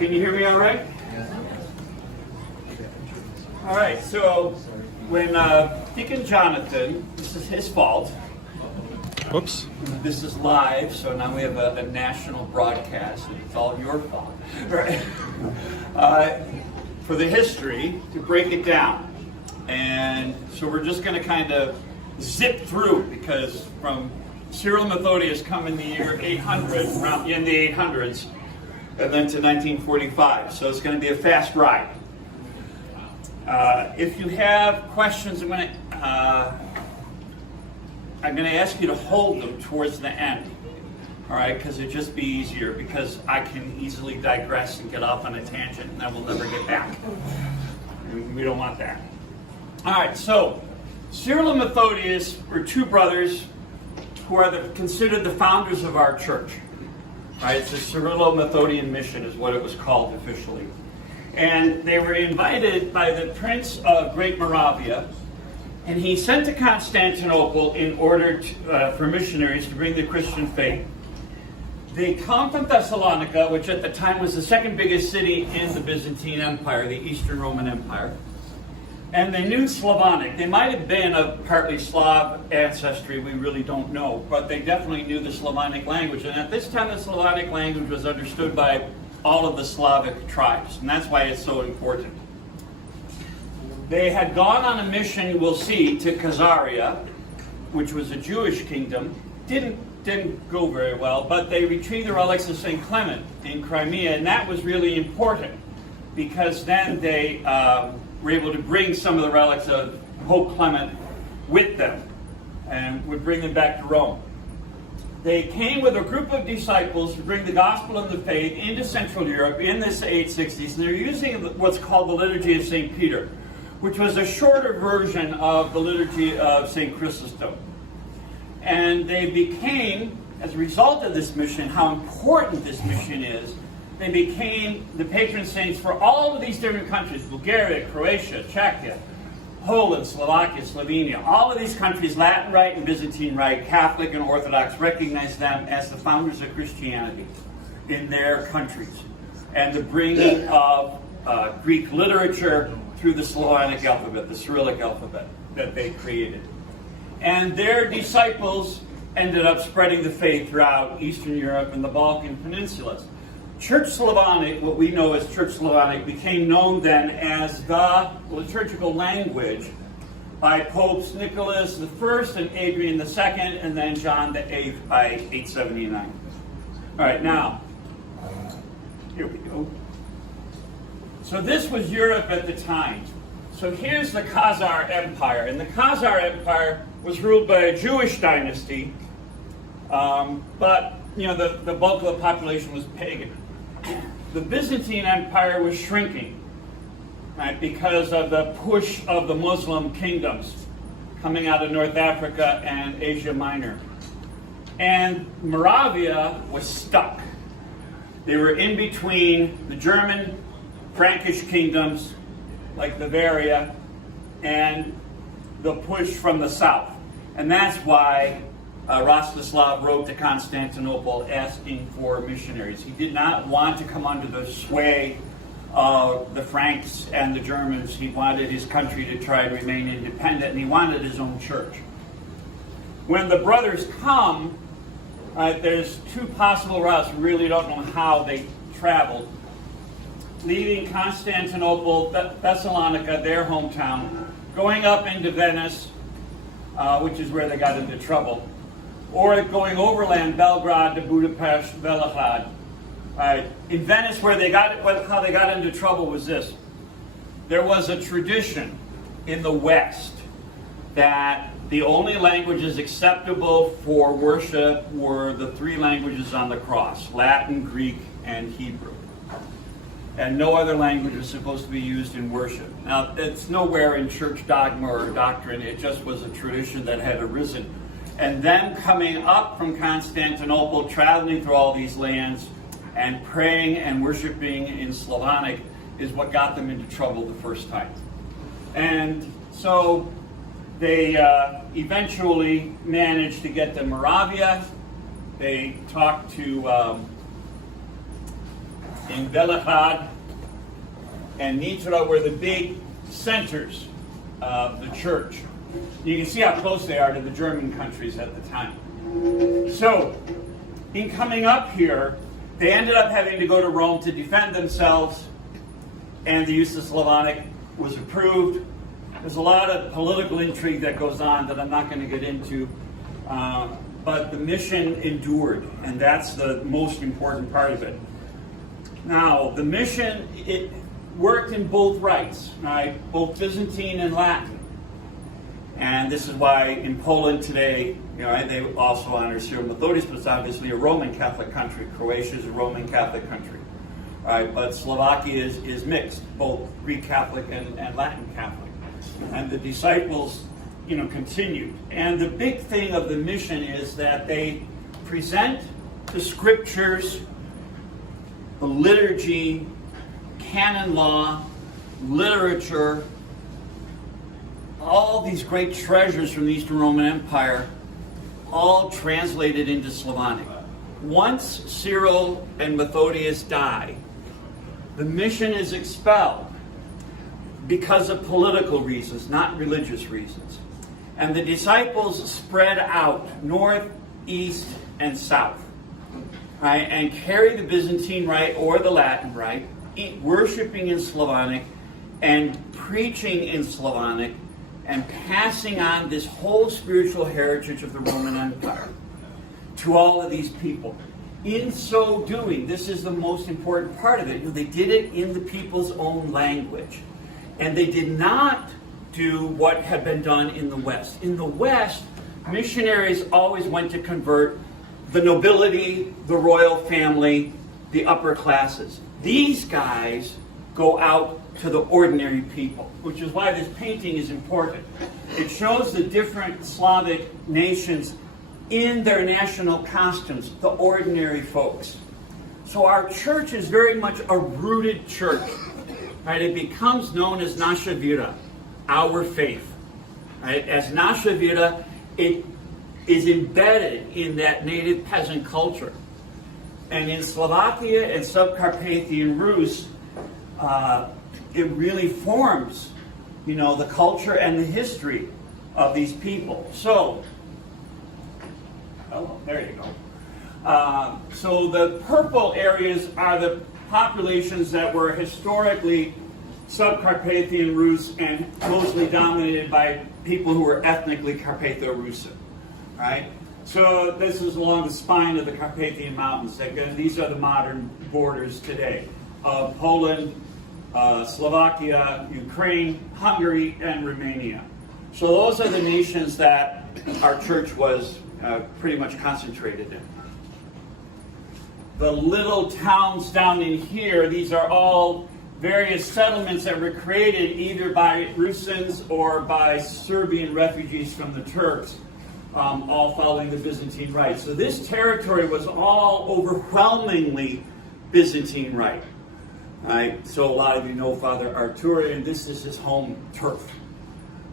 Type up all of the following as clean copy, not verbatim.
can you hear me all right? All right, so when Deacon Jonathan, this is his fault. Whoops. This is live, so now we have a national broadcast, and it's all your fault, right? For the history, to break it down. And so we're just going to kind of zip through, because from Cyril and Methodius come in the year 800, around in the 800s, and then to 1945. So it's going to be a fast ride. If you have questions, I'm going to ask you to hold them towards the end, all right? Because it'd just be easier, because I can easily digress and get off on a tangent, and then we'll never get back. We don't want that. All right, so Cyril and Methodius were two brothers who are considered the founders of our church. Right? It's the Cyrilo-Methodian mission is what it was called officially. And they were invited by the Prince of Great Moravia, and he sent to Constantinople in order for missionaries to bring the Christian faith. They come from Thessalonica, which at the time was the second biggest city in the Byzantine Empire, the Eastern Roman Empire. And they knew Slavonic. They might have been of partly Slav ancestry, we really don't know, but they definitely knew the Slavonic language. And at this time, the Slavonic language was understood by all of the Slavic tribes, and that's why it's so important. They had gone on a mission, we'll see, to Khazaria, which was a Jewish kingdom. Didn't go very well, but they retrieved the relics of St. Clement in Crimea, and that was really important, because then they were able to bring some of the relics of Pope Clement with them and would bring them back to Rome. They came with a group of disciples to bring the gospel and the faith into Central Europe in this 860s, and they're using what's called the Liturgy of St. Peter, which was a shorter version of the Liturgy of St. Chrysostom. And they became, as a result of this mission, how important this mission is, they became the patron saints for all of these different countries: Bulgaria, Croatia, Czechia, Poland, Slovakia, Slovenia. All of these countries, Latin Rite and Byzantine Rite, Catholic and Orthodox, recognize them as the founders of Christianity in their countries. And the bringing of Greek literature through the Slavonic alphabet, the Cyrillic alphabet that they created. And their disciples ended up spreading the faith throughout Eastern Europe and the Balkan peninsulas. Church Slavonic, what we know as Church Slavonic, became known then as the liturgical language by Popes Nicholas I and Adrian II, and then John VIII by 879. All right, now, here we go. So this was Europe at the time. So here's the Khazar Empire, and the Khazar Empire was ruled by a Jewish dynasty, but the bulk of the population was pagan. The Byzantine Empire was shrinking, right, because of the push of the Muslim kingdoms coming out of North Africa and Asia Minor. And Moravia was stuck. They were in between the German, Frankish kingdoms, like Bavaria, and the push from the south. And that's why Rostislav wrote to Constantinople asking for missionaries. He did not want to come under the sway of the Franks and the Germans. He wanted his country to try and remain independent, and he wanted his own church. When the brothers come, there's two possible routes. We really don't know how they traveled. Leaving Constantinople, Thessalonica, their hometown, going up into Venice, which is where they got into trouble, or going overland, Belgrade to Budapest, Velehrad. In Venice, how they got into trouble was this. There was a tradition in the West that the only languages acceptable for worship were the three languages on the cross: Latin, Greek, and Hebrew. And no other language was supposed to be used in worship. Now, it's nowhere in church dogma or doctrine. It just was a tradition that had arisen. And them coming up from Constantinople, traveling through all these lands, and praying and worshiping in Slavonic is what got them into trouble the first time. And so they eventually managed to get to Moravia. They talked to in Velehad and Nitra were the big centers of the church. You can see how close they are to the German countries at the time. So, in coming up here, they ended up having to go to Rome to defend themselves, and the use of Slavonic was approved. There's a lot of political intrigue that goes on that I'm not going to get into, but the mission endured, and that's the most important part of it. Now, the mission, it worked in both rites, right? Both Byzantine and Latin. And this is why in Poland today, they also honor Cyril Methodius, but it's obviously a Roman Catholic country. Croatia is a Roman Catholic country. Right? But Slovakia is mixed, both Greek Catholic and Latin Catholic. And the disciples, continued. And the big thing of the mission is that they present the scriptures, the liturgy, canon law, literature, all these great treasures from the Eastern Roman Empire, all translated into Slavonic. Once Cyril and Methodius die, the mission is expelled because of political reasons, not religious reasons. And the disciples spread out north, east, and south, right, and carry the Byzantine rite or the Latin rite, worshiping in Slavonic and preaching in Slavonic, and passing on this whole spiritual heritage of the Roman Empire to all of these people. In so doing, this is the most important part of it. They did it in the people's own language. And they did not do what had been done in the West. In the West, missionaries always went to convert the nobility, the royal family, the upper classes. These guys go out to the ordinary people, which is why this painting is important. It shows the different Slavic nations in their national costumes, the ordinary folks. So our church is very much a rooted church. Right? It becomes known as Nasha Vira, our faith. Right? As Nasha Vira, it is embedded in that native peasant culture. And in Slovakia and Subcarpathian Rus, it really forms, the culture and the history of these people. So, there you go. So the purple areas are the populations that were historically Subcarpathian Rus and mostly dominated by people who were ethnically Carpatho-Russian, right? So this is along the spine of the Carpathian Mountains. Again, these are the modern borders today of Poland, Slovakia, Ukraine, Hungary, and Romania. So those are the nations that our church was pretty much concentrated in. The little towns down in here, these are all various settlements that were created either by Rusyns or by Serbian refugees from the Turks, all following the Byzantine Rite. So this territory was all overwhelmingly Byzantine Rite. Right? So a lot of you know Father Arturian. This is his home turf.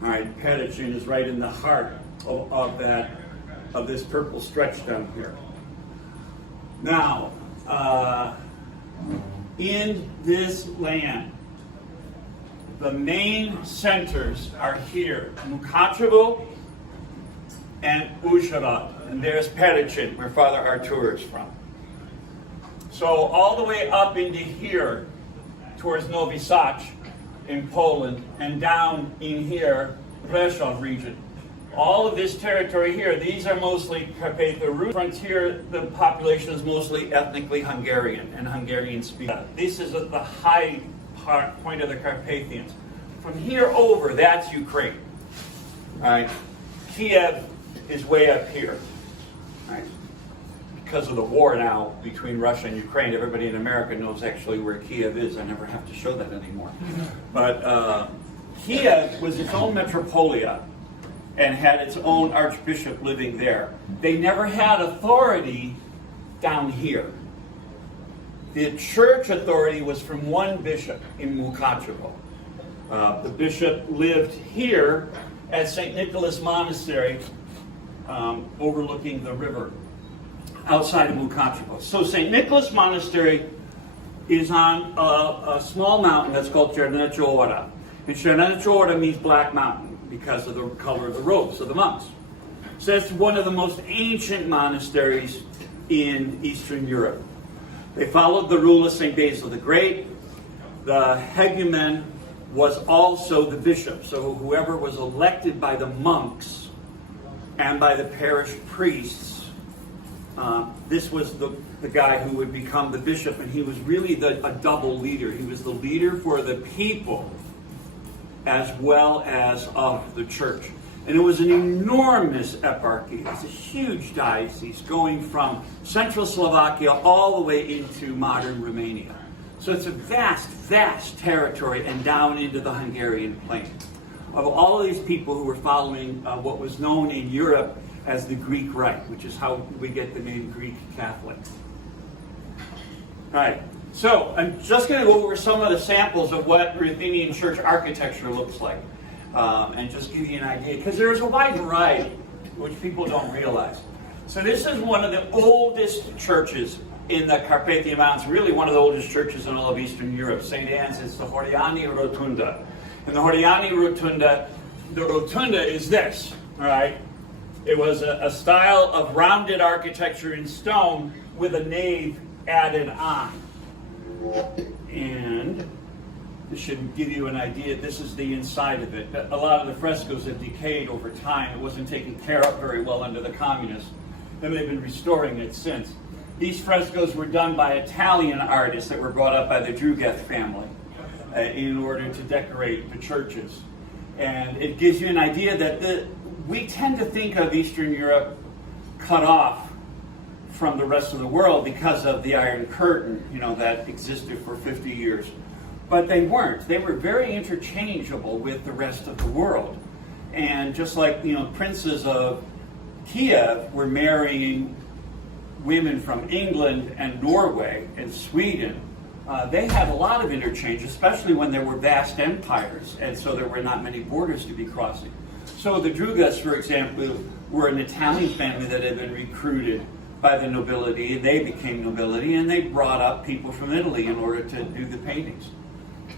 All right, Pedichin is right in the heart of this purple stretch down here. Now, in this land, the main centers are here, Mukachevo and Uzhhorod, and there's Pedichin, where Father Artur is from. So all the way up into here, towards Novi Sad in Poland, and down in here, Rzeszów region. All of this territory here, these are mostly Carpatho-Rus. Frontier, the population is mostly ethnically Hungarian and Hungarian speaking. This is at the high point of the Carpathians. From here over, that's Ukraine. All right. Kiev is way up here. All right. Because of the war now between Russia and Ukraine, everybody in America knows actually where Kiev is. I never have to show that anymore. But Kiev was its own metropolia and had its own archbishop living there. They never had authority down here. The church authority was from one bishop in Mukachevo. The bishop lived here at St. Nicholas Monastery, overlooking the river outside of Mukachevo. So St. Nicholas Monastery is on a small mountain that's called Chernechora. And Chernechora means Black Mountain because of the color of the robes of the monks. So that's one of the most ancient monasteries in Eastern Europe. They followed the rule of St. Basil the Great. The hegumen was also the bishop. So whoever was elected by the monks and by the parish priests, this was the guy who would become the bishop, and he was really a double leader. He was the leader for the people as well as of the church. And it was an enormous eparchy. It's a huge diocese going from central Slovakia all the way into modern Romania. So it's a vast, vast territory and down into the Hungarian plain. Of all of these people who were following what was known in Europe as the Greek Rite, which is how we get the name Greek Catholic. All right, so I'm just going to go over some of the samples of what Ruthenian church architecture looks like, and just give you an idea, because there's a wide variety, which people don't realize. So this is one of the oldest churches in the Carpathian Mountains, really one of the oldest churches in all of Eastern Europe. St. Anne's is the Horiani Rotunda. And the Horiani Rotunda, the rotunda is this, all right? It was a style of rounded architecture in stone with a nave added on. And this should give you an idea. This is the inside of it. A lot of the frescoes have decayed over time. It wasn't taken care of very well under the communists. And they've been restoring it since. These frescoes were done by Italian artists that were brought up by the Drugeth family in order to decorate the churches. And it gives you an idea that we tend to think of Eastern Europe cut off from the rest of the world because of the Iron Curtain, that existed for 50 years. But they weren't. They were very interchangeable with the rest of the world. And just like, princes of Kiev were marrying women from England and Norway and Sweden, they had a lot of interchange, especially when there were vast empires, and so there were not many borders to be crossing. So the Drugeths, for example, were an Italian family that had been recruited by the nobility. They became nobility, and they brought up people from Italy in order to do the paintings.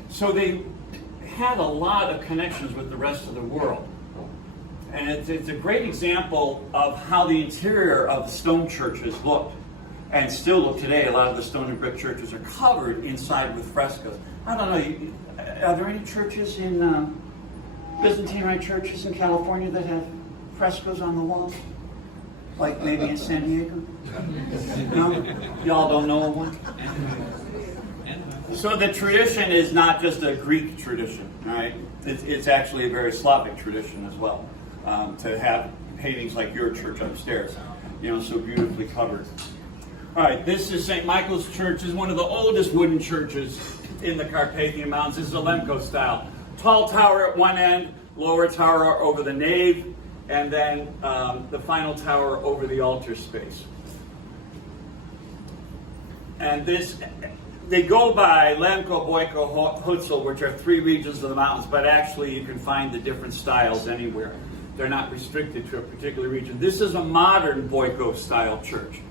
So they had a lot of connections with the rest of the world. And it's a great example of how the interior of the stone churches looked, and still look today. A lot of the stone and brick churches are covered inside with frescoes. I don't know, are there any churches in, Byzantine Rite churches in California that have frescoes on the walls? Like maybe in San Diego? No? Y'all don't know of one? So the tradition is not just a Greek tradition, right? It's actually a very Slavic tradition as well. To have paintings like your church upstairs, so beautifully covered. All right, this is St. Michael's Church. It's one of the oldest wooden churches in the Carpathian Mountains. This is Lemko style. Tall tower at one end, lower tower over the nave, and then the final tower over the altar space. And they go by Lemko, Boyko, Hutzel, which are three regions of the mountains, but actually you can find the different styles anywhere. They're not restricted to a particular region. This is a modern Boyko style church.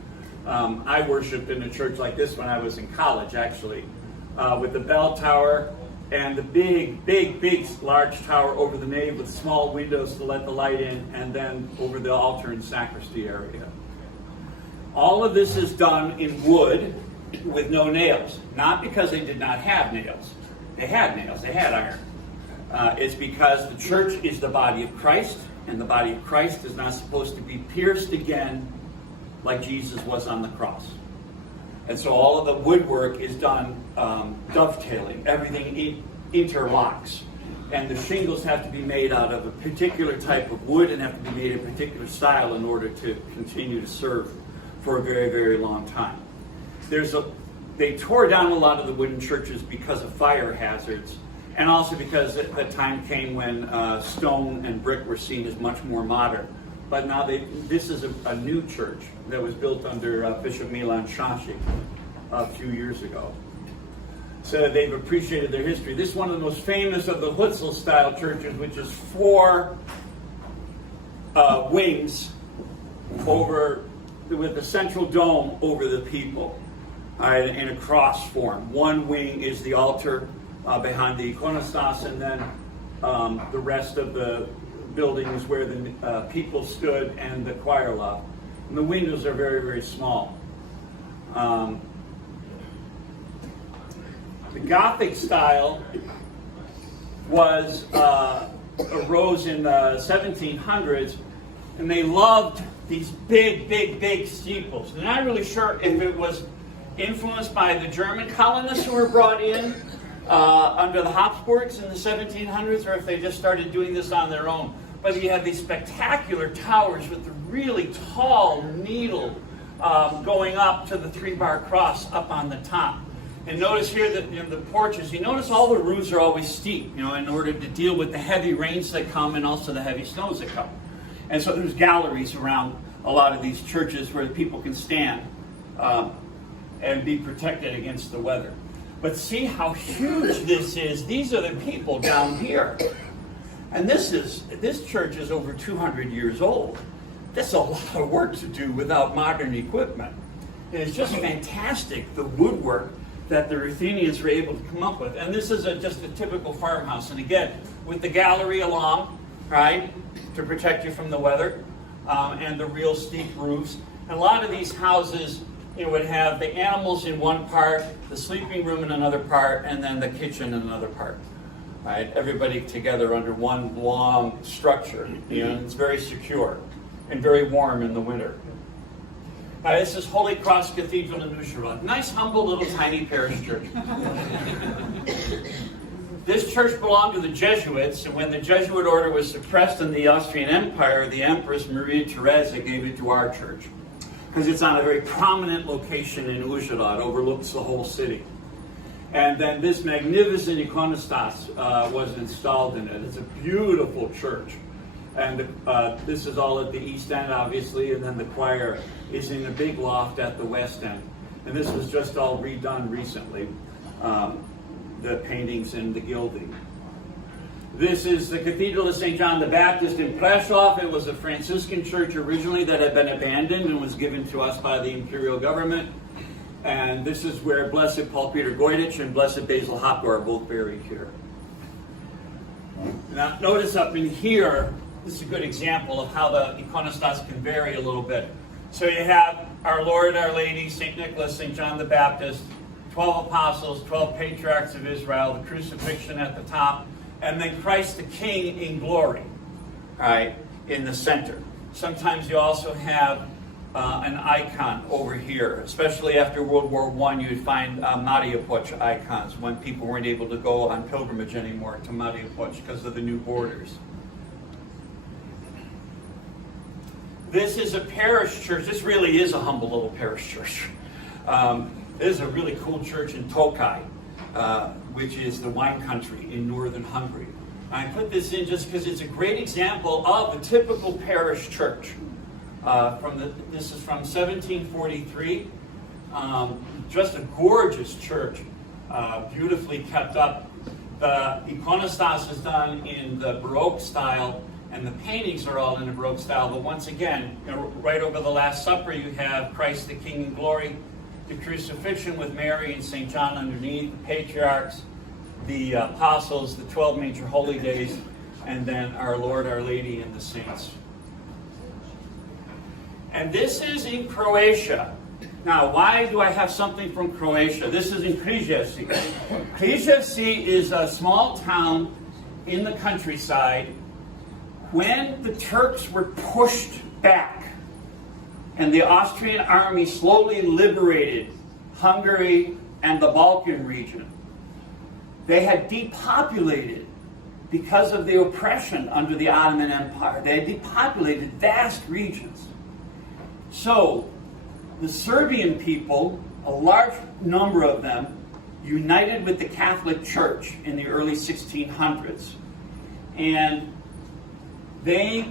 I worshipped in a church like this when I was in college, actually, with the bell tower and the big, large tower over the nave with small windows to let the light in, and then over the altar and sacristy area. All of this is done in wood with no nails. Not because they did not have nails. They had nails. They had iron. It's because the church is the body of Christ, and the body of Christ is not supposed to be pierced again like Jesus was on the cross. And so all of the woodwork is done dovetailing. Everything interlocks. And the shingles have to be made out of a particular type of wood and have to be made in a particular style in order to continue to serve for a very, very long time. They tore down a lot of the wooden churches because of fire hazards, and also because the time came when stone and brick were seen as much more modern. But now this is a new church that was built under Bishop Milan Shashik a few years ago. So they've appreciated their history. This is one of the most famous of the Hutzel style churches, which is 4 wings over with the central dome over the people. in a cross form. One wing is the altar behind the iconostas, and then the rest of the building is where the people stood and the choir loft. And the windows are very, very small. The Gothic style arose in the 1700s, and they loved these big, big, big steeples. They're not really sure if it was influenced by the German colonists who were brought in under the Habsburgs in the 1700s, or if they just started doing this on their own. But you have these spectacular towers with the really tall needle going up to the 3-bar cross up on the top. And notice here that the porches, you notice all the roofs are always steep, in order to deal with the heavy rains that come and also the heavy snows that come. And so there's galleries around a lot of these churches where people can stand and be protected against the weather. But see how huge this is. These are the people down here. And this church is over 200 years old. That's a lot of work to do without modern equipment. And it's just fantastic, the woodwork that the Ruthenians were able to come up with. And this is just a typical farmhouse. And again, with the gallery along, right, to protect you from the weather, and the real steep roofs. And a lot of these houses, would have the animals in one part, the sleeping room in another part, and then the kitchen in another part. Right? Everybody together under one long structure. It's very secure and very warm in the winter. This is Holy Cross Cathedral in Usharad. Nice, humble, little, tiny parish church. This church belonged to the Jesuits, and when the Jesuit order was suppressed in the Austrian Empire, the Empress Maria Theresa gave it to our church, because it's on a very prominent location in Usharad, overlooks the whole city. And then this magnificent iconostas was installed in it. It's a beautiful church. And this is all at the east end, obviously, and then the choir is in a big loft at the west end. And this was just all redone recently, the paintings and the gilding. This is the Cathedral of St. John the Baptist in Prešov. It was a Franciscan church originally that had been abandoned and was given to us by the imperial government. And this is where Blessed Paul Peter Gojdich and Blessed Basil Hopko are both buried here. Now, notice up in here, this is a good example of how the iconostas can vary a little bit. So you have our Lord, Our Lady, St. Nicholas, St. John the Baptist, 12 apostles, 12 patriarchs of Israel, the crucifixion at the top, and then Christ the King in glory, right, in the center. Sometimes you also have an icon over here, especially after World War I, you would find Mariupol icons when people weren't able to go on pilgrimage anymore to Mariupol because of the new borders. This is a parish church. This really is a humble little parish church. This is a really cool church in Tokaj, which is the wine country in northern Hungary. I put this in just because it's a great example of the typical parish church. This is from 1743. Just a gorgeous church, beautifully kept up. The iconostas is done in the Baroque style, and the paintings are all in the Baroque style. But once again, right over the Last Supper, you have Christ the King in glory, the crucifixion with Mary and St. John underneath, the patriarchs, the apostles, the 12 major holy days, and then our Lord, Our Lady, and the saints. And this is in Croatia. Now, why do I have something from Croatia? This is in Križevci. Križevci is a small town in the countryside. When the Turks were pushed back and the Austrian army slowly liberated Hungary and the Balkan region, they had depopulated because of the oppression under the Ottoman Empire. They had depopulated vast regions. So, the Serbian people, a large number of them, united with the Catholic Church in the early 1600s. And they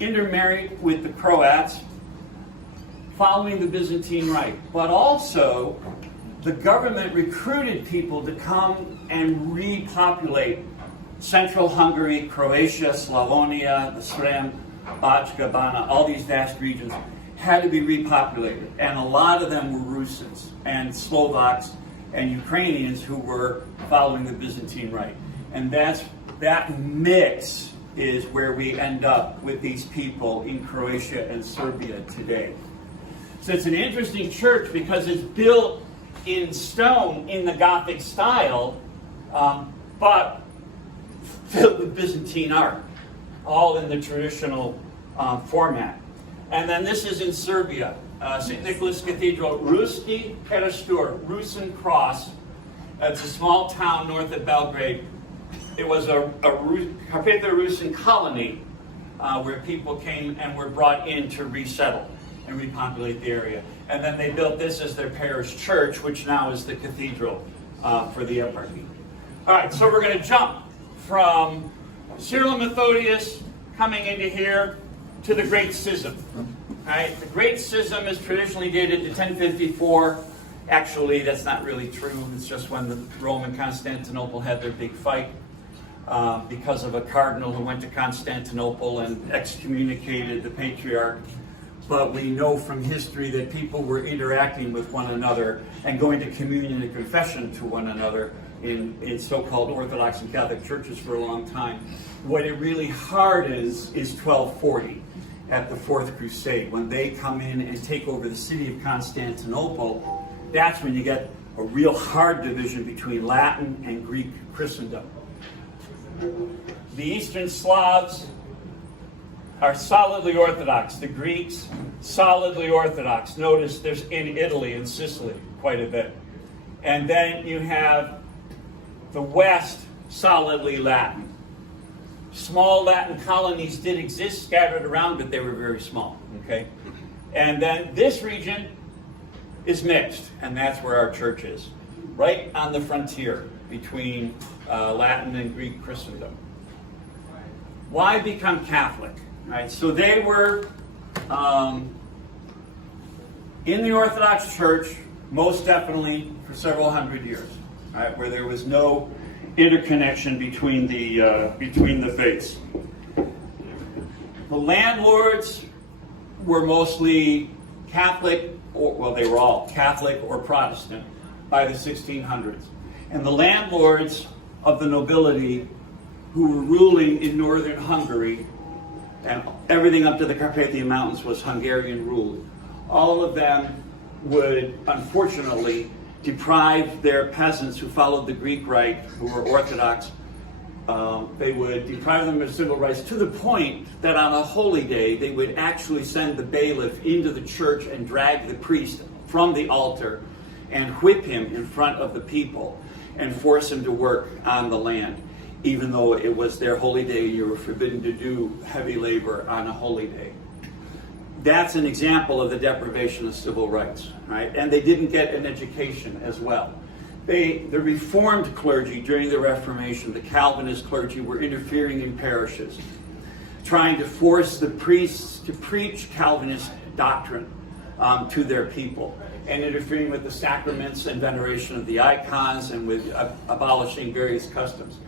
intermarried with the Croats following the Byzantine Rite. But also, the government recruited people to come and repopulate central Hungary, Croatia, Slavonia, the Srem, Bajka, Bana, all these vast regions. had to be repopulated. And a lot of them were Rusians and Slovaks and Ukrainians who were following the Byzantine Rite. And that mix is where we end up with these people in Croatia and Serbia today. So it's an interesting church because it's built in stone in the Gothic style, but filled with Byzantine art, all in the traditional format. And then this is in Serbia, St. Nicholas Cathedral, Ruski Perastur, Rusin Cross. It's a small town north of Belgrade. It was a Carpatho-Rusin colony where people came and were brought in to resettle and repopulate the area. And then they built this as their parish church, which now is the cathedral for the eparchy. All right, so we're going to jump from Cyril and Methodius coming into here to the Great Schism. All right, the Great Schism is traditionally dated to 1054. Actually, that's not really true. It's just when the Rome and Constantinople had their big fight because of a cardinal who went to Constantinople and excommunicated the patriarch. But we know from history that people were interacting with one another and going to communion and confession to one another in so-called Orthodox and Catholic churches for a long time. What it really hard is 1240 at the Fourth Crusade. When they come in and take over the city of Constantinople, that's when you get a real hard division between Latin and Greek Christendom. The Eastern Slavs are solidly Orthodox. The Greeks, solidly Orthodox. Notice there's in Italy and Sicily quite a bit. And then you have the West, solidly Latin. Small Latin colonies did exist scattered around, but they were very small. Okay? And then this region is mixed, and that's where our church is. Right on the frontier between Latin and Greek Christendom. Why become Catholic? Right, so they were in the Orthodox Church, most definitely for several hundred years, right, where there was no interconnection between the faiths. The landlords were mostly Catholic, they were all Catholic or Protestant by the 1600s. And the landlords of the nobility who were ruling in northern Hungary, and everything up to the Carpathian Mountains was Hungarian ruled. All of them would, unfortunately, deprive their peasants who followed the Greek Rite, who were Orthodox, they would deprive them of civil rights to the point that on a holy day, they would actually send the bailiff into the church and drag the priest from the altar and whip him in front of the people and force him to work on the land. Even though it was their holy day, you were forbidden to do heavy labor on a holy day. That's an example of the deprivation of civil rights, right? And they didn't get an education as well. The Reformed clergy during the Reformation, the Calvinist clergy, were interfering in parishes, trying to force the priests to preach Calvinist doctrine to their people, and interfering with the sacraments and veneration of the icons and with abolishing various customs.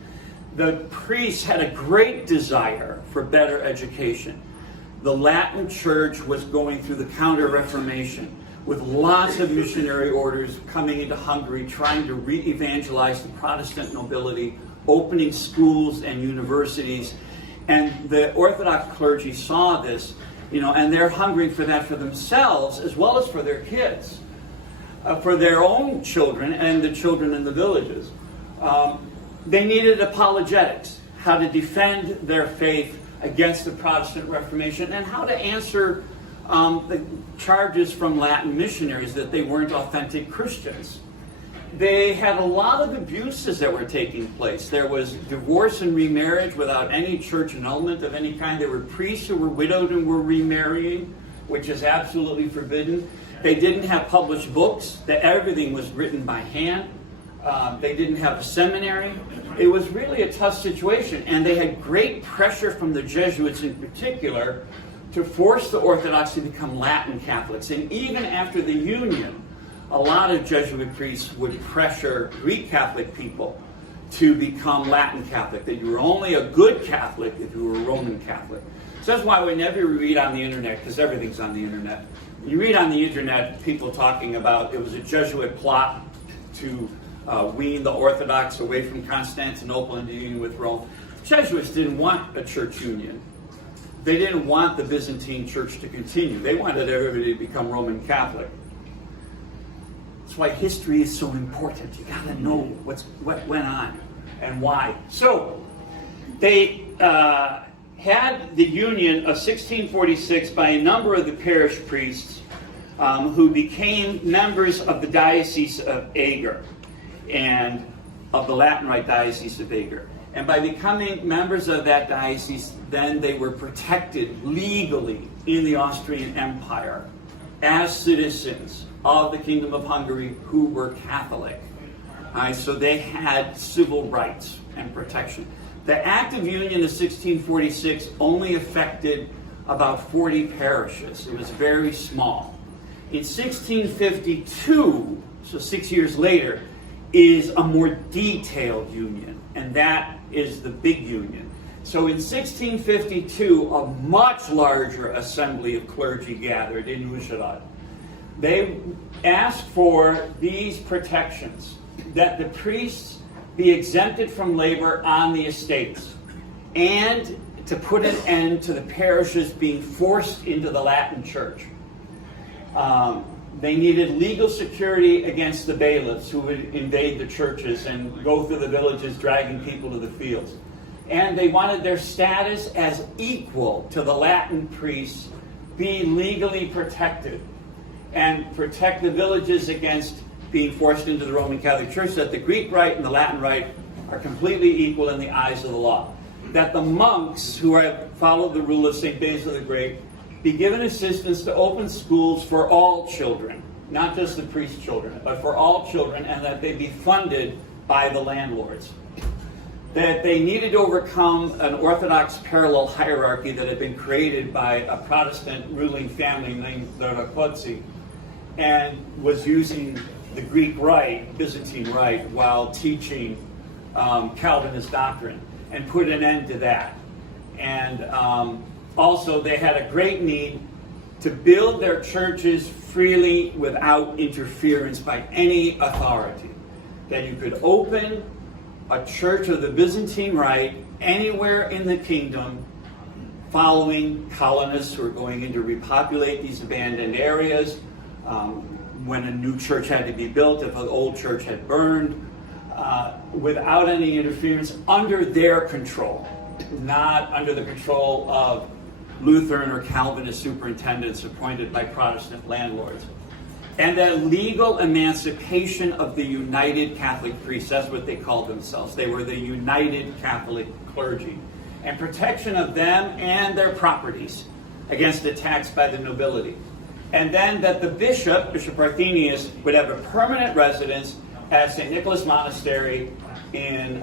The priests had a great desire for better education. The Latin Church was going through the Counter-Reformation with lots of missionary orders coming into Hungary, trying to re-evangelize the Protestant nobility, opening schools and universities. And the Orthodox clergy saw this, and they're hungry for that for themselves as well as for their kids, for their own children and the children in the villages. They needed apologetics, how to defend their faith against the Protestant Reformation and how to answer the charges from Latin missionaries that they weren't authentic Christians. They had a lot of abuses that were taking place. There was divorce and remarriage without any church annulment of any kind. There were priests who were widowed and were remarrying, which is absolutely forbidden. They didn't have published books. Everything was written by hand. They didn't have a seminary. It was really a tough situation, and they had great pressure from the Jesuits in particular to force the Orthodox to become Latin Catholics. And even after the Union, a lot of Jesuit priests would pressure Greek Catholic people to become Latin Catholic, that you were only a good Catholic if you were Roman Catholic. So that's why whenever you read on the internet, because everything's on the internet, you read on the internet people talking about it was a Jesuit plot to wean the Orthodox away from Constantinople into union with Rome. The Jesuits didn't want a church union. They didn't want the Byzantine church to continue. They wanted everybody to become Roman Catholic. That's why history is so important. You got to know what went on and why. So they had the union of 1646 by a number of the parish priests who became members of the Diocese of Eger and of the Latin Rite Diocese of Eger. And by becoming members of that diocese, then they were protected legally in the Austrian Empire as citizens of the Kingdom of Hungary who were Catholic. So they had civil rights and protection. The Act of Union of 1646 only affected about 40 parishes. It was very small. In 1652, so 6 years later, is a more detailed union, and that is the big union. So in 1652, a much larger assembly of clergy gathered in Uzhhorod. They asked for these protections, that the priests be exempted from labor on the estates, and to put an end to the parishes being forced into the Latin Church. They needed legal security against the bailiffs who would invade the churches and go through the villages dragging people to the fields. And they wanted their status as equal to the Latin priests be legally protected and protect the villages against being forced into the Roman Catholic Church, that the Greek Rite and the Latin Rite are completely equal in the eyes of the law. That the monks who have followed the rule of St. Basil the Great be given assistance to open schools for all children, not just the priest's children, but for all children, and that they be funded by the landlords. That they needed to overcome an Orthodox parallel hierarchy that had been created by a Protestant ruling family named the Rákóczi, and was using the Greek Rite, Byzantine Rite, while teaching Calvinist doctrine, and put an end to that. And also, they had a great need to build their churches freely without interference by any authority. That you could open a church of the Byzantine Rite anywhere in the kingdom, following colonists who are going in to repopulate these abandoned areas, when a new church had to be built, if an old church had burned, without any interference, under their control, not under the control of Lutheran or Calvinist superintendents appointed by Protestant landlords. And that legal emancipation of the United Catholic Priests, that's what they called themselves. They were the United Catholic Clergy. And protection of them and their properties against attacks by the nobility. And then that the bishop, Bishop Parthenius, would have a permanent residence at St. Nicholas Monastery in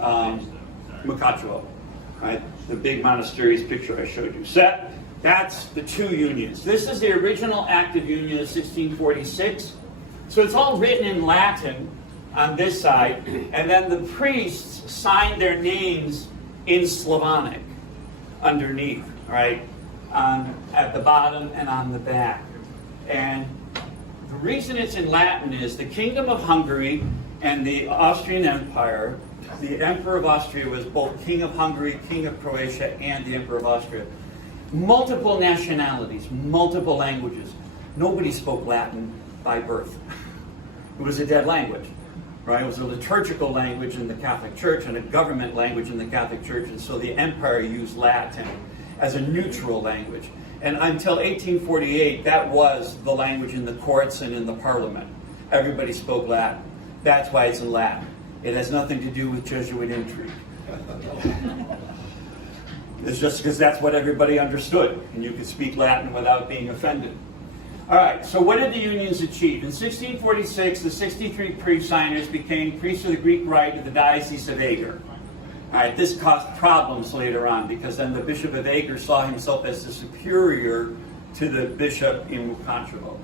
Mukachevo, right? The big monastery's picture I showed you. So that's the two unions. This is the original Act of Union of 1646. So it's all written in Latin on this side, and then the priests signed their names in Slavonic underneath, right? At the bottom and on the back. And the reason it's in Latin is the Kingdom of Hungary and the Austrian Empire. The Emperor of Austria was both King of Hungary, King of Croatia, and the Emperor of Austria. Multiple nationalities, multiple languages. Nobody spoke Latin by birth. It was a dead language, right? It was a liturgical language in the Catholic Church and a government language in the Catholic Church, and so the empire used Latin as a neutral language. And until 1848, that was the language in the courts and in the parliament. Everybody spoke Latin. That's why it's in Latin. It has nothing to do with Jesuit intrigue. It's just because that's what everybody understood, and you could speak Latin without being offended. All right, so what did the unions achieve? In 1646, the 63 priest signers became priests of the Greek Rite of the Diocese of Eger. All right, this caused problems later on, because then the Bishop of Eger saw himself as the superior to the bishop in Mukachevo.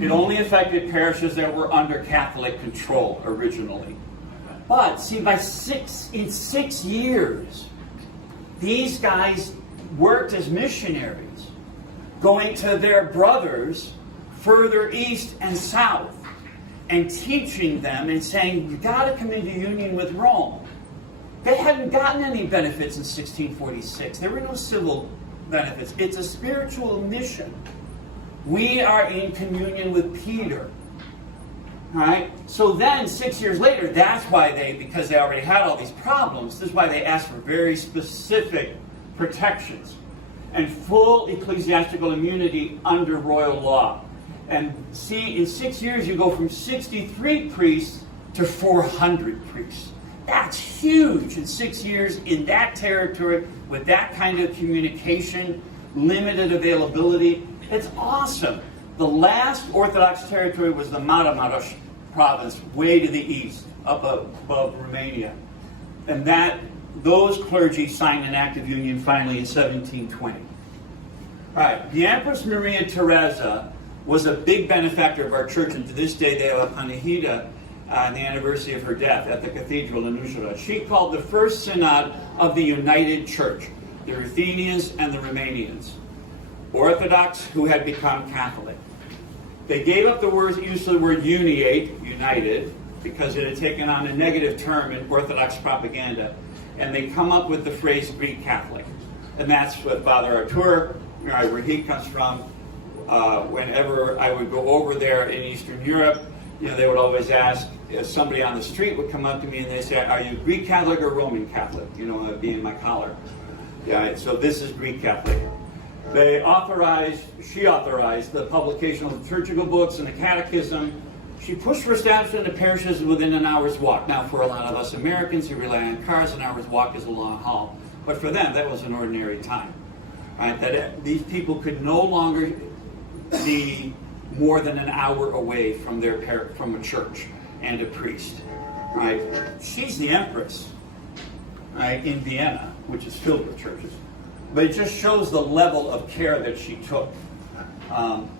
It only affected parishes that were under Catholic control originally. But see, in 6 years, these guys worked as missionaries, going to their brothers further east and south, and teaching them and saying, you got to come into union with Rome. They hadn't gotten any benefits in 1646. There were no civil benefits. It's a spiritual mission. We are in communion with Peter. All right? So then, 6 years later, that's why because they already had all these problems, this is why they asked for very specific protections and full ecclesiastical immunity under royal law. And see, in 6 years, you go from 63 priests to 400 priests. That's huge in 6 years in that territory with that kind of communication, limited availability. It's awesome. The last Orthodox territory was the Maramuresh province, way to the east, up above Romania. And those clergy signed an act of union finally in 1720. All right, the Empress Maria Theresa was a big benefactor of our church, and to this day they have a panihida on the anniversary of her death at the cathedral in Uzhhorod. She called the first synod of the United Church, the Ruthenians and the Romanians, Orthodox who had become Catholic. They gave up the use of the word uniate, united, because it had taken on a negative term in Orthodox propaganda, and they come up with the phrase Greek Catholic. And that's what Father Artur, where he comes from. Whenever I would go over there in Eastern Europe, they would always ask, somebody on the street would come up to me and they say, are you Greek Catholic or Roman Catholic? Being my collar. Yeah, so this is Greek Catholic. She authorized the publication of the liturgical books and the catechism. She pushed for establishment of parishes within an hour's walk. Now, for a lot of us Americans who rely on cars, an hour's walk is a long haul. But for them, that was an ordinary time. Right? That these people could no longer be more than an hour away from from a church and a priest. Right? She's the empress, right, in Vienna, which is filled with churches. But it just shows the level of care that she took.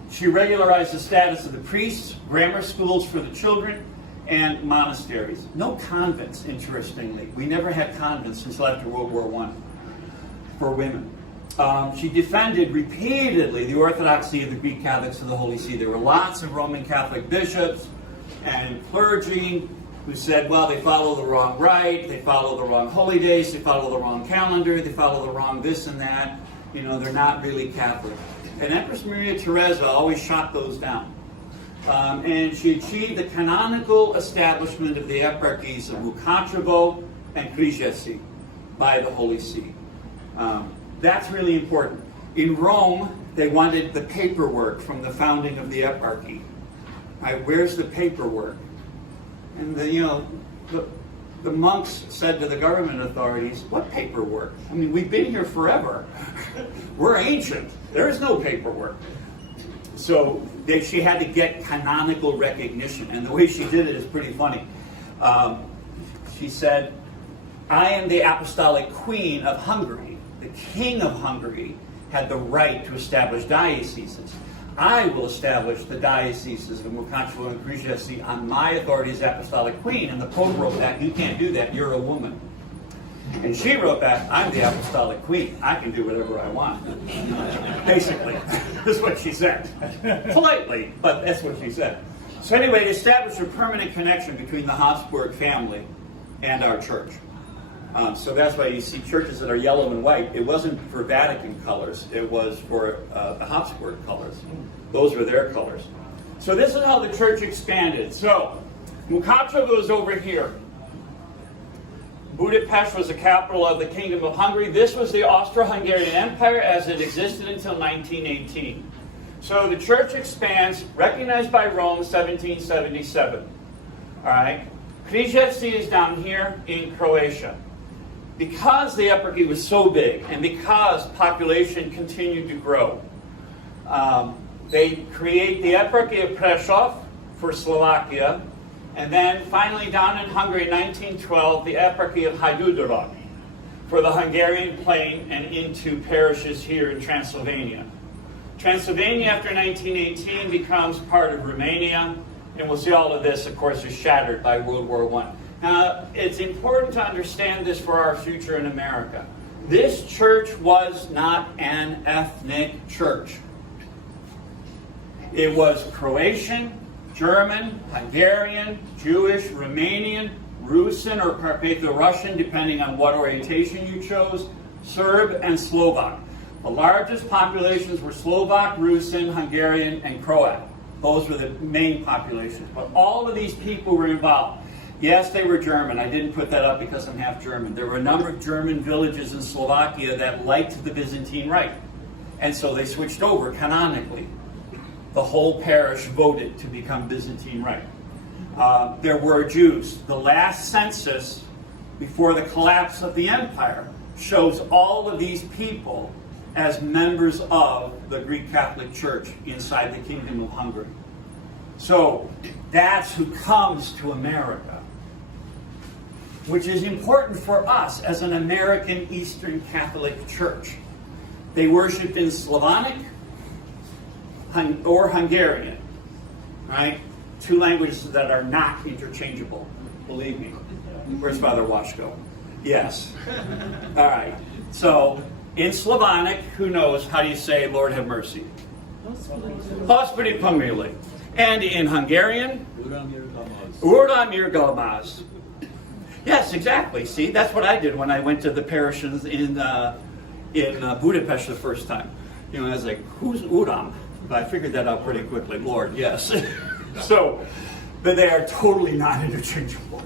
She regularized the status of the priests, grammar schools for the children, and monasteries. No convents, interestingly. We never had convents until after World War I for women. She defended repeatedly the orthodoxy of the Greek Catholics of the Holy See. There were lots of Roman Catholic bishops and clergy who said, well, they follow the wrong rite, they follow the wrong holy days, they follow the wrong calendar, they follow the wrong this and that. They're not really Catholic. And Empress Maria Theresa always shot those down. And she achieved the canonical establishment of the eparchies of Mukachevo and Krzyczesy by the Holy See. That's really important. In Rome, they wanted the paperwork from the founding of the eparchy. Right, where's the paperwork? And the monks said to the government authorities, what paperwork? I mean, we've been here forever. We're ancient. There is no paperwork. So she had to get canonical recognition. And the way she did it is pretty funny. She said, I am the apostolic queen of Hungary. The king of Hungary had the right to establish dioceses. I will establish the dioceses of Mukachevo and Krzyczesy on my authority as apostolic queen. And the Pope wrote that, you can't do that, you're a woman. And she wrote back, I'm the apostolic queen. I can do whatever I want. Basically, that's what she said. Politely, but that's what she said. So anyway, it established a permanent connection between the Habsburg family and our church. So that's why you see churches that are yellow and white. It wasn't for Vatican colors. It was for the Habsburg colors. Those were their colors. So this is how the church expanded. So Mukachevo is over here. Budapest was the capital of the Kingdom of Hungary. This was the Austro-Hungarian Empire as it existed until 1918. So the church expands, recognized by Rome, 1777. All right. Krzyczesy is down here in Croatia. Because the eparchy was so big, and because population continued to grow, they create the eparchy of Prešov for Slovakia, and then finally down in Hungary in 1912, the eparchy of Hajdújarok for the Hungarian plain and into parishes here in Transylvania. Transylvania after 1918 becomes part of Romania, and we'll see all of this, of course, is shattered by World War I. It's important to understand this for our future in America. This church was not an ethnic church. It was Croatian, German, Hungarian, Jewish, Romanian, Rusin or Carpatho-Russian, depending on what orientation you chose, Serb, and Slovak. The largest populations were Slovak, Rusin, Hungarian, and Croat. Those were the main populations. But all of these people were involved. Yes, they were German. I didn't put that up because I'm half German. There were a number of German villages in Slovakia that liked the Byzantine Rite. And so they switched over canonically. The whole parish voted to become Byzantine Rite. There were Jews. The last census before the collapse of the empire shows all of these people as members of the Greek Catholic Church inside the Kingdom of Hungary. So that's who comes to America, which is important for us as an American Eastern Catholic Church. They worshipped in Slavonic or Hungarian, right? Two languages that are not interchangeable, believe me. Where's Father Washko? Yes. All right. So in Slavonic, who knows, how do you say Lord have mercy? Hospody pomili. And in Hungarian? Ura mir galmaz. Yes, exactly. See, that's what I did when I went to the parishes in Budapest the first time. You know, I was like, who's Uram? But I figured that out pretty quickly. Lord, yes. So, but they are totally not interchangeable.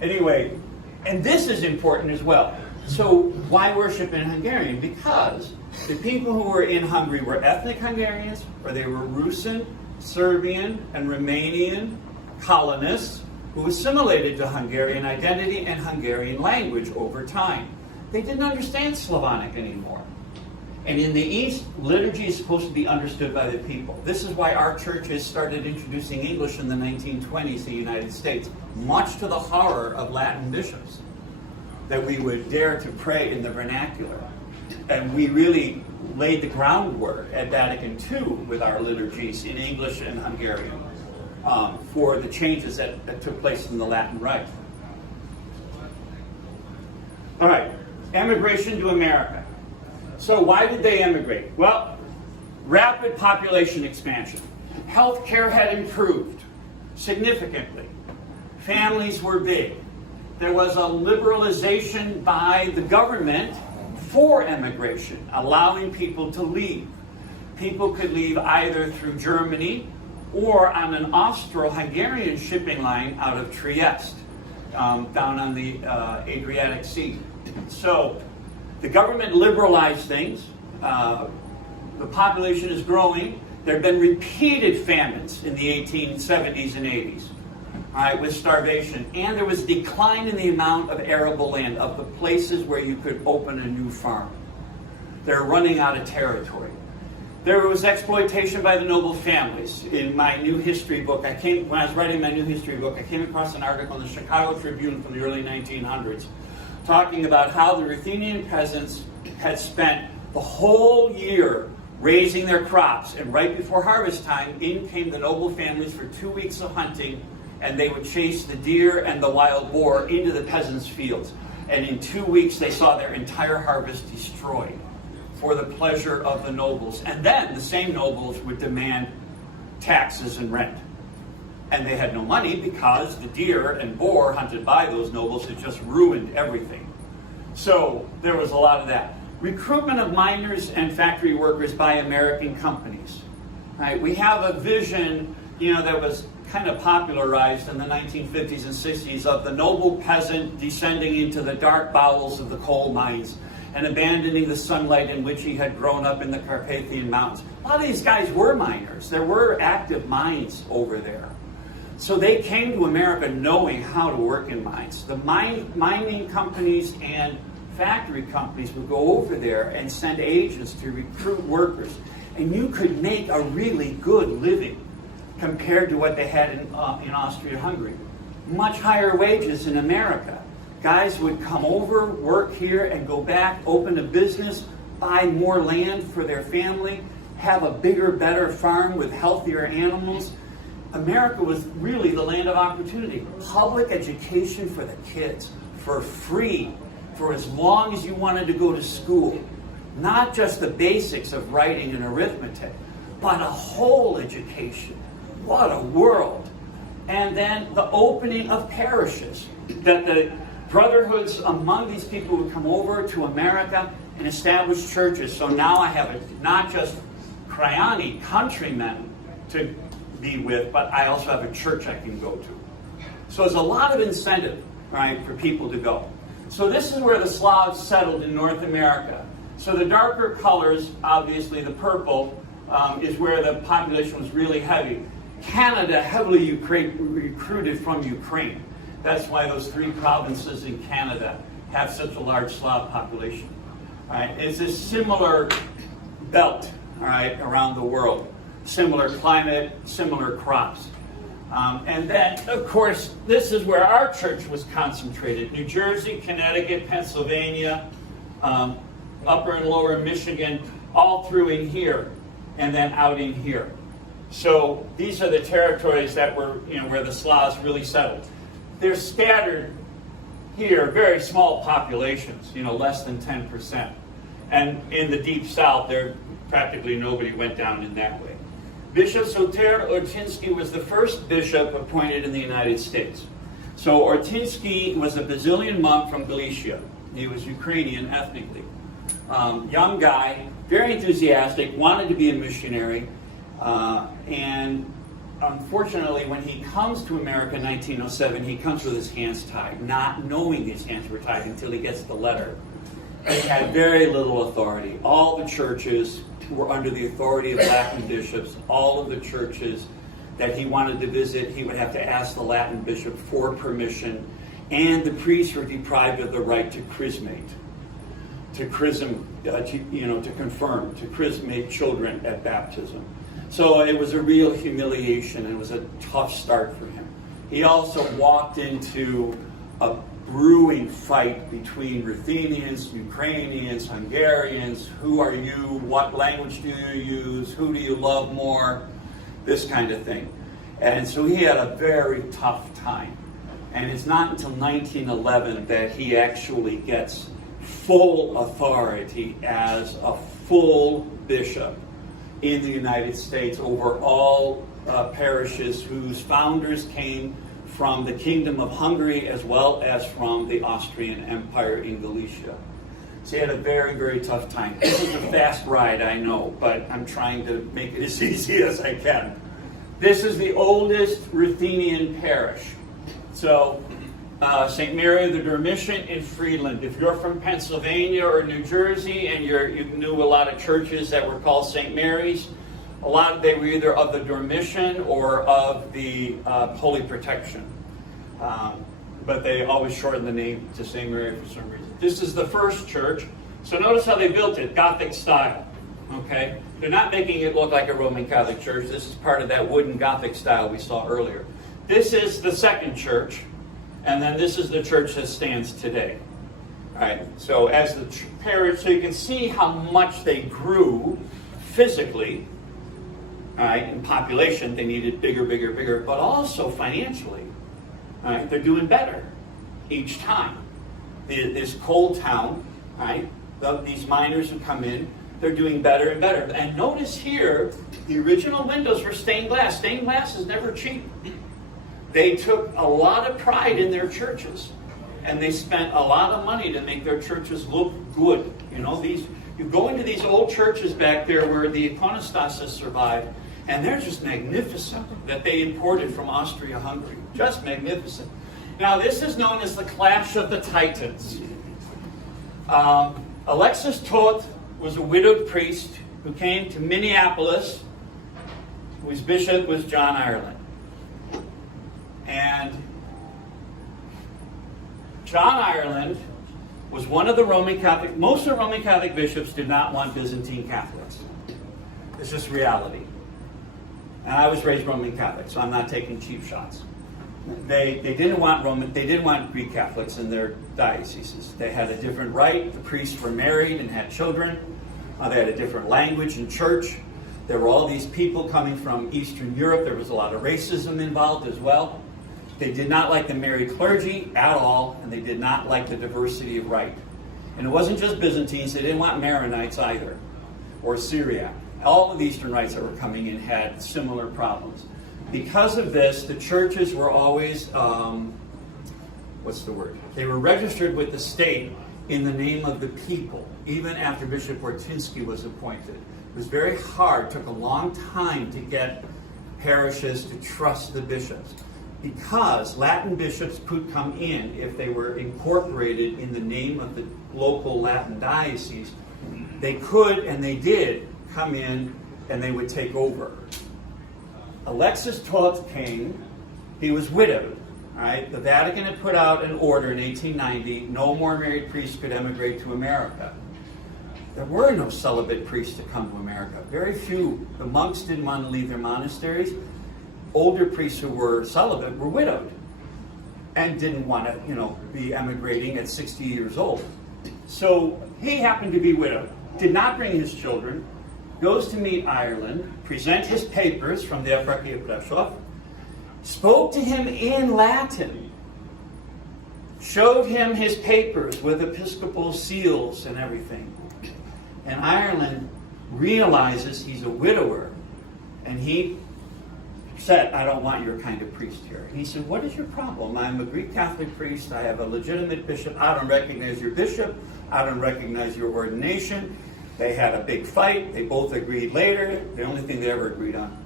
Anyway, and this is important as well. So why worship in Hungarian? Because the people who were in Hungary were ethnic Hungarians, or they were Rusin, Serbian, and Romanian colonists who assimilated to Hungarian identity and Hungarian language over time. They didn't understand Slavonic anymore. And in the East, liturgy is supposed to be understood by the people. This is why our churches started introducing English in the 1920s in the United States, much to the horror of Latin bishops, that we would dare to pray in the vernacular. And we really laid the groundwork at Vatican II with our liturgies in English and Hungarian for the changes that took place in the Latin Rite. All right, emigration to America. So why did they emigrate? Well, rapid population expansion. Healthcare had improved significantly. Families were big. There was a liberalization by the government for emigration, allowing people to leave. People could leave either through Germany or on an Austro-Hungarian shipping line out of Trieste, down on the Adriatic Sea. So the government liberalized things. The population is growing. There have been repeated famines in the 1870s and 80s, all right, with starvation. And there was a decline in the amount of arable land, of the places where you could open a new farm. They're running out of territory. There was exploitation by the noble families. In my new history book, when I was writing my new history book, I came across an article in the Chicago Tribune from the early 1900s talking about how the Ruthenian peasants had spent the whole year raising their crops, and right before harvest time, in came the noble families for 2 weeks of hunting, and they would chase the deer and the wild boar into the peasants' fields. And in 2 weeks, they saw their entire harvest destroyed for the pleasure of the nobles. And then the same nobles would demand taxes and rent. And they had no money because the deer and boar hunted by those nobles had just ruined everything. So there was a lot of that. Recruitment of miners and factory workers by American companies. Right? We have a vision, that was kind of popularized in the 1950s and 60s of the noble peasant descending into the dark bowels of the coal mines and abandoning the sunlight in which he had grown up in the Carpathian Mountains. A lot of these guys were miners. There were active mines over there. So they came to America knowing how to work in mines. The mining companies and factory companies would go over there and send agents to recruit workers. And you could make a really good living compared to what they had in Austria-Hungary. Much higher wages in America. Guys would come over, work here, and go back, open a business, buy more land for their family, have a bigger, better farm with healthier animals. America was really the land of opportunity. Public education for the kids, for free, for as long as you wanted to go to school. Not just the basics of writing and arithmetic, but a whole education. What a world. And then the opening of parishes, that the brotherhoods among these people would come over to America and establish churches. So now I have not just Cryani countrymen to be with, but I also have a church I can go to. So there's a lot of incentive, right, for people to go. So this is where the Slavs settled in North America. So the darker colors, obviously the purple, is where the population was really heavy. Canada heavily recruited from Ukraine. That's why those 3 provinces in Canada have such a large Slav population. All right? It's a similar belt, all right, around the world. Similar climate, similar crops. And then, of course, this is where our church was concentrated. New Jersey, Connecticut, Pennsylvania, Upper and Lower Michigan, all through in here, and then out in here. So these are the territories that were, where the Slavs really settled. They're scattered here, very small populations, less than 10%. And in the deep south, there practically nobody went down in that way. Bishop Soter Ortinsky was the first bishop appointed in the United States. So Ortinsky was a Basilian monk from Galicia. He was Ukrainian ethnically. Young guy, very enthusiastic, wanted to be a missionary, and unfortunately when he comes to America in 1907, he comes with his hands tied, not knowing his hands were tied until he gets the letter. He had very little authority. All the churches were under the authority of Latin bishops. All of the churches that he wanted to visit, he would have to ask the Latin bishop for permission, and the priests were deprived of the right to chrismate, to confirm, to chrismate children at baptism. So it was a real humiliation, and it was a tough start for him. He also walked into a brewing fight between Ruthenians, Ukrainians, Hungarians. Who are you? What language do you use? Who do you love more? This kind of thing. And so he had a very tough time. And it's not until 1911 that he actually gets full authority as a full bishop in the United States over all parishes whose founders came from the Kingdom of Hungary as well as from the Austrian Empire in Galicia. So he had a very, very tough time. This is a fast ride, I know, but I'm trying to make it as easy as I can. This is the oldest Ruthenian parish. So St. Mary of the Dormition in Freeland. If you're from Pennsylvania or New Jersey and you knew a lot of churches that were called St. Mary's, they were either of the Dormition or of the Holy Protection. But they always shortened the name to St. Mary for some reason. This is the first church. So notice how they built it, Gothic style. Okay? They're not making it look like a Roman Catholic church. This is part of that wooden Gothic style we saw earlier. This is the second church, and then this is the church that stands today. All right? So as the parish, so you can see how much they grew physically. All right, in population, they needed bigger, but also financially. All right, they're doing better each time. This coal town, right? These miners who come in, they're doing better and better. And notice here, the original windows were stained glass. Stained glass is never cheap. They took a lot of pride in their churches, and they spent a lot of money to make their churches look good. You go into these old churches back there where the iconostasis survived, and they're just magnificent, that they imported from Austria-Hungary. Just magnificent. Now, this is known as the Clash of the Titans. Alexis Toth was a widowed priest who came to Minneapolis, whose bishop was John Ireland. And John Ireland was one of the Roman Catholic, most of the Roman Catholic bishops did not want Byzantine Catholics. It's just reality. And I was raised Roman Catholic, so I'm not taking cheap shots. They didn't want Greek Catholics in their dioceses. They had a different rite. The priests were married and had children. They had a different language in church. There were all these people coming from Eastern Europe. There was a lot of racism involved as well. They did not like the married clergy at all, and they did not like the diversity of rite. And it wasn't just Byzantines. They didn't want Maronites either, or Syriac. All of the Eastern rites that were coming in had similar problems. Because of this, the churches were always, They were registered with the state in the name of the people, even after Bishop Ortinsky was appointed. It was very hard, took a long time to get parishes to trust the bishops, because Latin bishops could come in if they were incorporated in the name of the local Latin diocese. They could, and they did, come in and they would take over. Alexis XII came, he was widowed. Right? The Vatican had put out an order in 1890, no more married priests could emigrate to America. There were no celibate priests to come to America. Very few. The monks didn't want to leave their monasteries. Older priests who were celibate were widowed and didn't want to, be emigrating at 60 years old. So he happened to be widowed, did not bring his children, goes to meet Ireland, present his papers from the Eparchy of Prešov, spoke to him in Latin, showed him his papers with episcopal seals and everything. And Ireland realizes he's a widower, and he said, I don't want your kind of priest here. And he said, what is your problem? I'm a Greek Catholic priest. I have a legitimate bishop. I don't recognize your bishop. I don't recognize your ordination. They had a big fight. They both agreed later. The only thing they ever agreed on,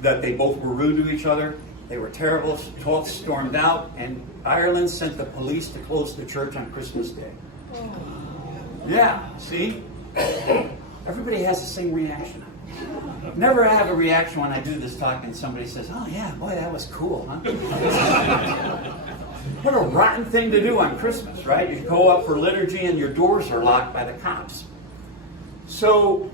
that they both were rude to each other. They were terrible. Talks stormed out, and Ireland sent the police to close the church on Christmas Day. Yeah, see? Everybody has the same reaction. Never have a reaction when I do this talk and somebody says, oh yeah, boy, that was cool, huh? What a rotten thing to do on Christmas, right? You go up for liturgy and your doors are locked by the cops. So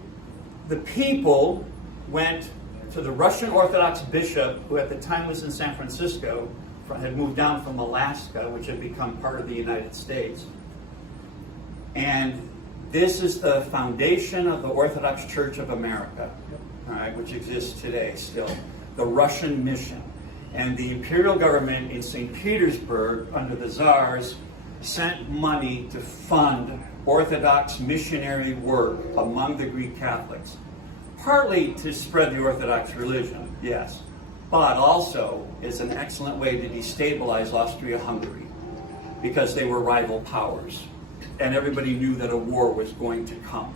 the people went to the Russian Orthodox bishop, who at the time was in San Francisco, had moved down from Alaska, which had become part of the United States. And this is the foundation of the Orthodox Church of America, all right, which exists today still, the Russian mission. And the imperial government in St. Petersburg, under the czars, sent money to fund Orthodox missionary work among the Greek Catholics. Partly to spread the Orthodox religion, yes, but also is an excellent way to destabilize Austria-Hungary, because they were rival powers. And everybody knew that a war was going to come,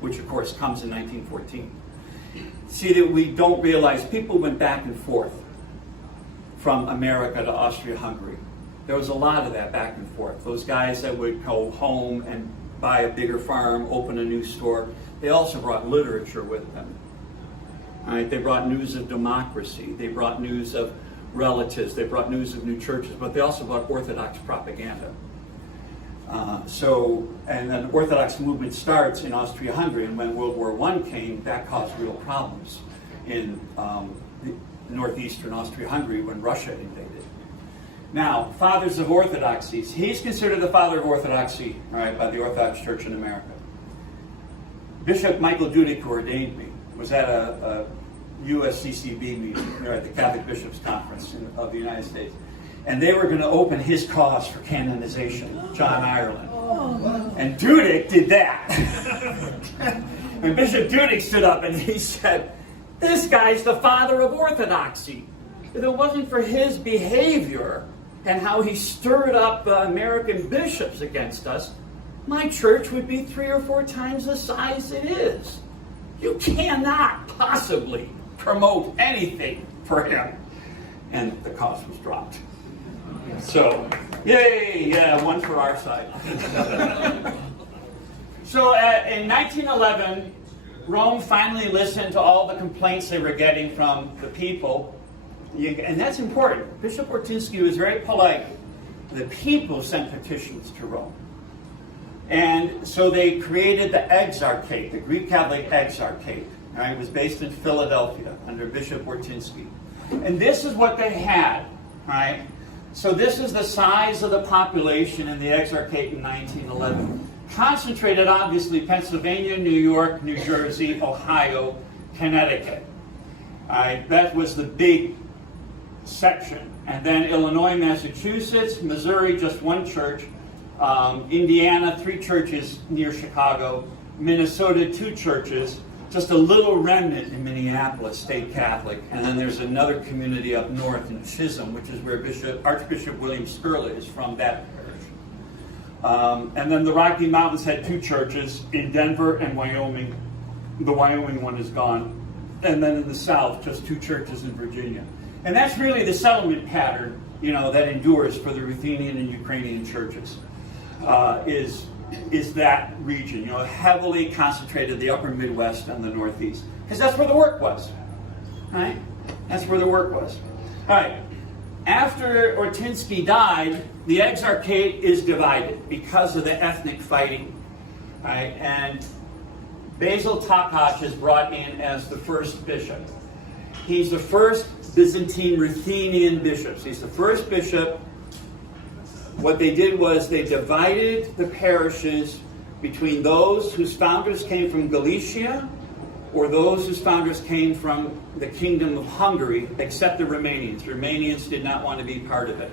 which of course comes in 1914. See, that we don't realize people went back and forth from America to Austria-Hungary. There was a lot of that back and forth. Those guys that would go home and buy a bigger farm, open a new store, they also brought literature with them. All right, they brought news of democracy. They brought news of relatives. They brought news of new churches, but they also brought Orthodox propaganda. And then the Orthodox movement starts in Austria-Hungary, and when World War I came, that caused real problems in northeastern Austria-Hungary when Russia invaded. Now, fathers of orthodoxies. He's considered the father of orthodoxy, all right, by the Orthodox Church in America. Bishop Michael Dudek, who ordained me, was at a USCCB meeting, or at the Catholic Bishops' Conference of the United States. And they were going to open his cause for canonization, John Ireland. And Dudek did that. And Bishop Dudek stood up and he said, this guy's the father of orthodoxy. If it wasn't for his behavior and how he stirred up the American bishops against us, my church would be 3 or 4 times the size it is. You cannot possibly promote anything for him. And the cause was dropped. So, yay, yeah, one for our side. So in 1911, Rome finally listened to all the complaints they were getting from the people. And that's important. Bishop Ortinsky was very polite. The people sent petitions to Rome. And so they created the Exarchate, the Greek Catholic Exarchate. Right? It was based in Philadelphia under Bishop Ortinsky. And this is what they had, right? So this is the size of the population in the Exarchate in 1911. Concentrated, obviously, Pennsylvania, New York, New Jersey, Ohio, Connecticut. That was the big section. And then Illinois, Massachusetts, Missouri, just one church. Indiana, 3 churches near Chicago. Minnesota, 2 churches. Just a little remnant in Minneapolis, State Catholic. And then there's another community up north in Chisholm, which is where Archbishop William Sperla is from, that parish. And then the Rocky Mountains had 2 churches in Denver and Wyoming. The Wyoming one is gone. And then in the south, just 2 churches in Virginia. And that's really the settlement pattern, that endures for the Ruthenian and Ukrainian churches, is that region, heavily concentrated the upper Midwest and the Northeast. Because that's where the work was, right? That's where the work was. All right. After Ortinsky died, the Exarchate is divided because of the ethnic fighting, right? And Basil Takacs is brought in as the first bishop. He's the first Byzantine Ruthenian bishop. He's the first bishop. What they did was they divided the parishes between those whose founders came from Galicia or those whose founders came from the Kingdom of Hungary, except the Romanians. The Romanians did not want to be part of it.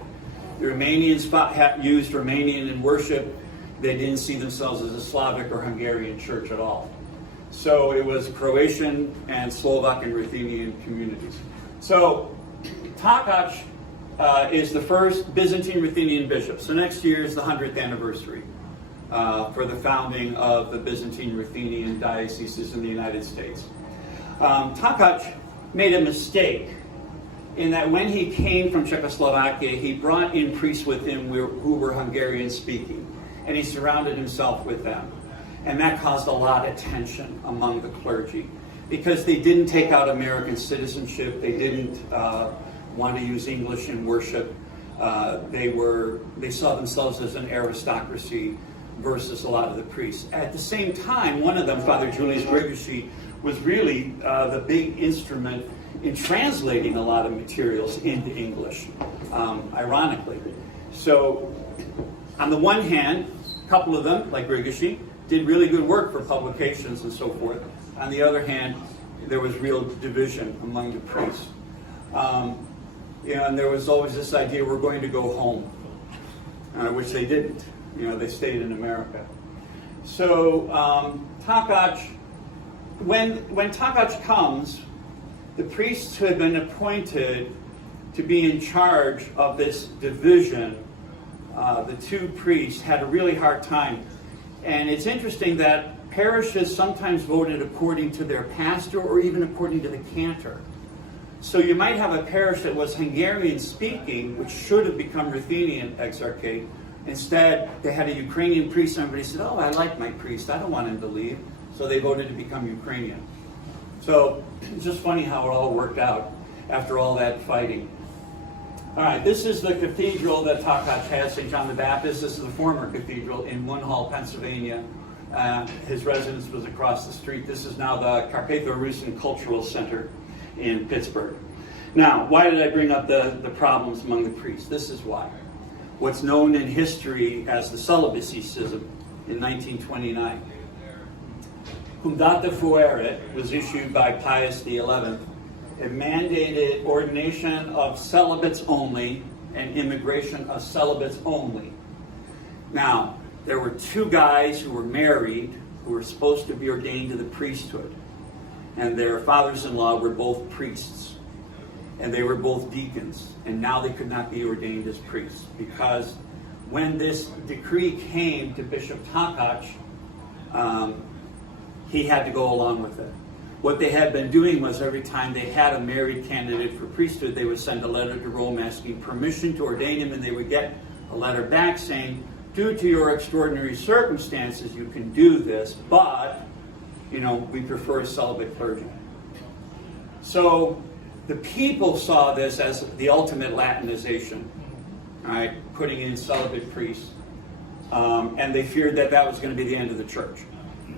The Romanians used Romanian in worship. They didn't see themselves as a Slavic or Hungarian church at all. So it was Croatian and Slovak and Ruthenian communities. So Takacs is the first Byzantine Ruthenian bishop. So next year is the 100th anniversary for the founding of the Byzantine Ruthenian dioceses in the United States. Takacs made a mistake in that when he came from Czechoslovakia, he brought in priests with him who were Hungarian speaking, and he surrounded himself with them. And that caused a lot of tension among the clergy because they didn't take out American citizenship. They didn't want to use English in worship. They saw themselves as an aristocracy versus a lot of the priests. At the same time, one of them, Father Julius Grzegorz, was really the big instrument in translating a lot of materials into English, ironically. So, on the one hand, a couple of them, like Grzegorz, did really good work for publications and so forth. On the other hand, there was real division among the priests. And there was always this idea, we're going to go home, which they didn't. They stayed in America. So Takacs, when Takacs comes, the priests who had been appointed to be in charge of this division, the 2 priests, had a really hard time. And it's interesting that parishes sometimes voted according to their pastor or even according to the cantor. So you might have a parish that was Hungarian speaking, which should have become Ruthenian Exarchate. Instead, they had a Ukrainian priest, and everybody said, oh, I like my priest, I don't want him to leave. So they voted to become Ukrainian. So it's just funny how it all worked out after all that fighting. All right, this is the cathedral that Takacs has, St. John the Baptist. This is the former cathedral in Munhall, Pennsylvania. His residence was across the street. This is now the Carpatho-Rusin Cultural Center in Pittsburgh. Now, why did I bring up the problems among the priests? This is why. What's known in history as the celibacy schism in 1929. Cum data fuerit was issued by Pius XI. It mandated ordination of celibates only and immigration of celibates only. Now, there were 2 guys who were married who were supposed to be ordained to the priesthood. And their fathers-in-law were both priests. And they were both deacons. And now they could not be ordained as priests. Because when this decree came to Bishop Takacs, he had to go along with it. What they had been doing was every time they had a married candidate for priesthood, they would send a letter to Rome asking permission to ordain him, and they would get a letter back saying, due to your extraordinary circumstances, you can do this, but, we prefer a celibate clergy. So the people saw this as the ultimate Latinization, right? Putting in celibate priests. And they feared that that was going to be the end of the church,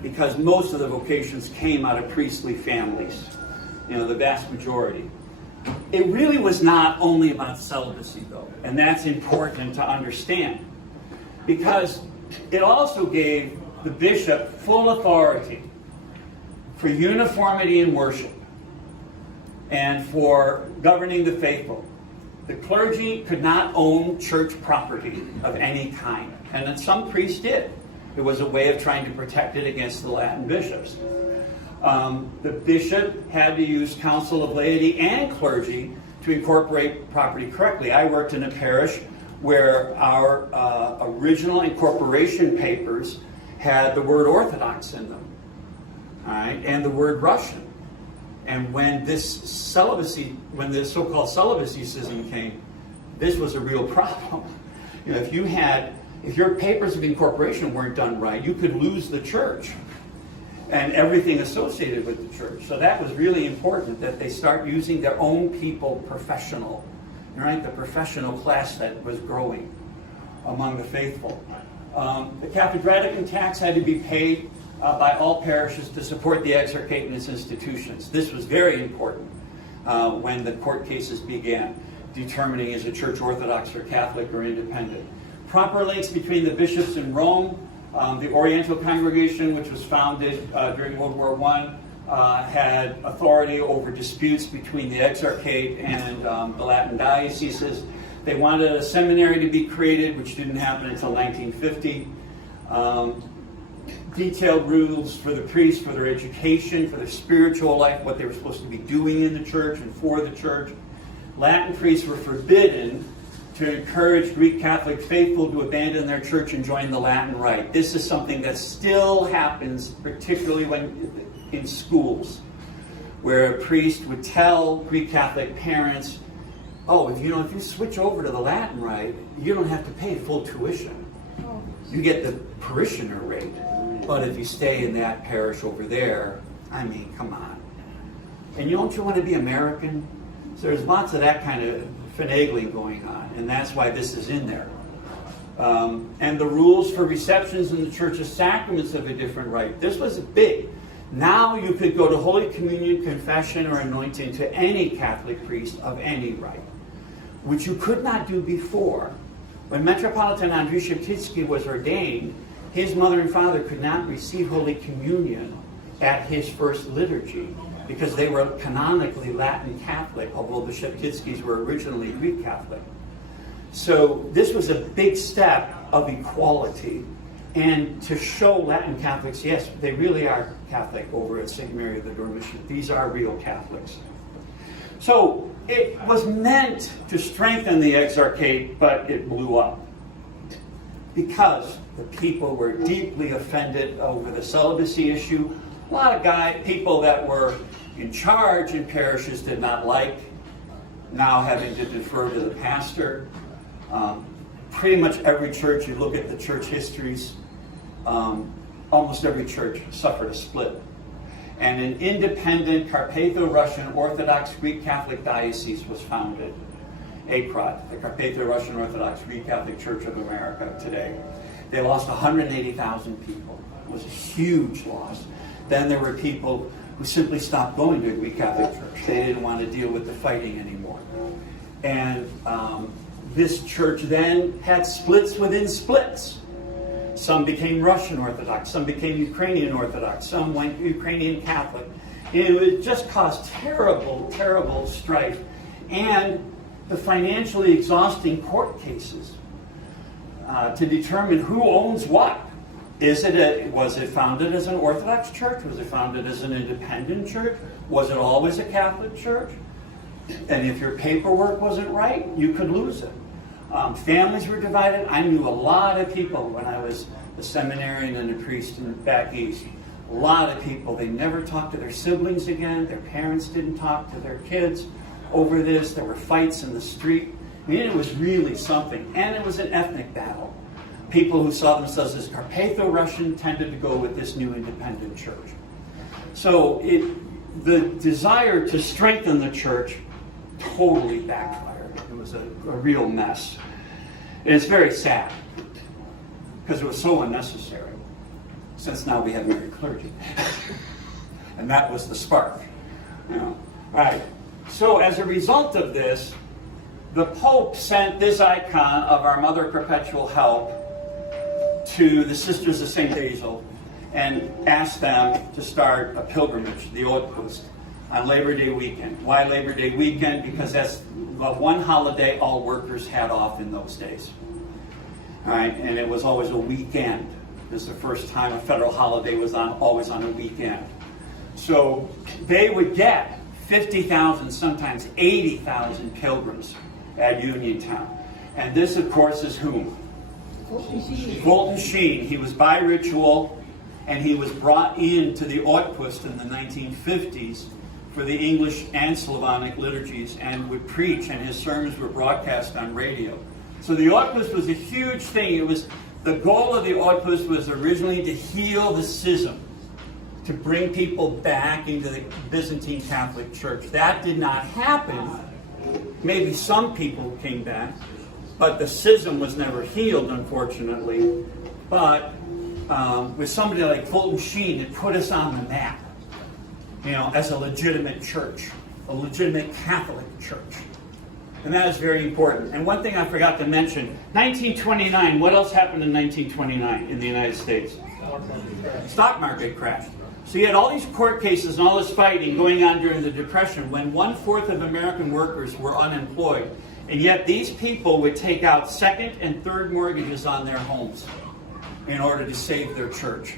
because most of the vocations came out of priestly families, the vast majority. It really was not only about celibacy, though, and that's important to understand, because it also gave the bishop full authority for uniformity in worship and for governing the faithful. The clergy could not own church property of any kind, and then some priests did. It was a way of trying to protect it against the Latin bishops. The bishop had to use council of laity and clergy to incorporate property correctly. I worked in a parish where our original incorporation papers had the word Orthodox in them, all right, and the word Russian. And when the so-called celibacy schism came, this was a real problem. You know, if your papers of incorporation weren't done right, you could lose the church and everything associated with the church. So that was really important, that they start using their own people professional, right? The professional class that was growing among the faithful. The Catholic Vatican tax had to be paid by all parishes to support the exarchate and its institutions. This was very important when the court cases began, determining is a church Orthodox or Catholic or independent. Proper links between the bishops in Rome. The Oriental Congregation, which was founded during World War I, had authority over disputes between the exarchate and the Latin dioceses. They wanted a seminary to be created, which didn't happen until 1950. Detailed rules for the priests, for their education, for their spiritual life, what they were supposed to be doing in the church and for the church. Latin priests were forbidden to encourage Greek Catholic faithful to abandon their church and join the Latin Rite. This is something that still happens, particularly when in schools, where a priest would tell Greek Catholic parents, oh, if you switch over to the Latin Rite, you don't have to pay full tuition. You get the parishioner rate. But if you stay in that parish over there, I mean, come on. And don't you want to be American? So there's lots of that kind of finagling going on, and that's why this is in there. And the rules for receptions in the church's sacraments of a different rite. This was big. Now you could go to Holy Communion, confession, or anointing to any Catholic priest of any rite, which you could not do before. When Metropolitan Andrzej Szeptycki was ordained, his mother and father could not receive Holy Communion at his first liturgy because they were canonically Latin Catholic, although the Szeptyckis were originally Greek Catholic. So this was a big step of equality, and to show Latin Catholics, yes, they really are Catholic over at St. Mary of the Dormition. These are real Catholics. So it was meant to strengthen the exarchate, but it blew up because the people were deeply offended over the celibacy issue. A lot of people that were in charge in parishes did not like now having to defer to the pastor. Pretty much every church, you look at the church histories, almost every church suffered a split. And an independent Carpatho-Russian Orthodox Greek Catholic diocese was founded, ACROT, the Carpatho-Russian Orthodox Greek Catholic Church of America today. They lost 180,000 people. It was a huge loss. Then there were people who simply stopped going to a Greek Catholic church. They didn't want to deal with the fighting anymore. And this church then had splits within splits. Some became Russian Orthodox, some became Ukrainian Orthodox, some went Ukrainian Catholic. It just caused terrible, terrible strife. And the financially exhausting court cases to determine who owns what. Was it founded as an Orthodox church? Was it founded as an independent church? Was it always a Catholic church? And if your paperwork wasn't right, you could lose it. Families were divided. I knew a lot of people when I was a seminarian and a priest back east. A lot of people, they never talked to their siblings again. Their parents didn't talk to their kids over this. There were fights in the street. I mean, it was really something. And it was an ethnic battle. People who saw themselves as Carpatho-Russian tended to go with this new independent church. So the desire to strengthen the church totally backfired. It was a real mess. And it's very sad because it was so unnecessary, since now we have married clergy. And that was the spark. All right. So as a result of this, the Pope sent this icon of our Mother Perpetual Help to the Sisters of St. Basil and asked them to start a pilgrimage, the Outpost, on Labor Day weekend. Why Labor Day weekend? Because that's the one holiday all workers had off in those days. All right, and it was always a weekend. This is the first time a federal holiday was always on a weekend. So they would get 50,000, sometimes 80,000 pilgrims at Uniontown. And this, of course, is whom? Fulton Sheen. He was by ritual, and he was brought into the Outpost in the 1950s for the English and Slavonic liturgies and would preach, and his sermons were broadcast on radio. So the Outpost was a huge thing. It was the goal of the Outpost was originally to heal the schism, to bring people back into the Byzantine Catholic Church. That did not happen. Maybe some people came back, but the schism was never healed, unfortunately. But with somebody like Fulton Sheen, it put us on the map, as a legitimate church, a legitimate Catholic church. And that is very important. And one thing I forgot to mention, 1929, what else happened in 1929 in the United States? Stock market crashed. So you had all these court cases and all this fighting going on during the Depression when 1/4 of American workers were unemployed. And yet these people would take out second and third mortgages on their homes in order to save their church.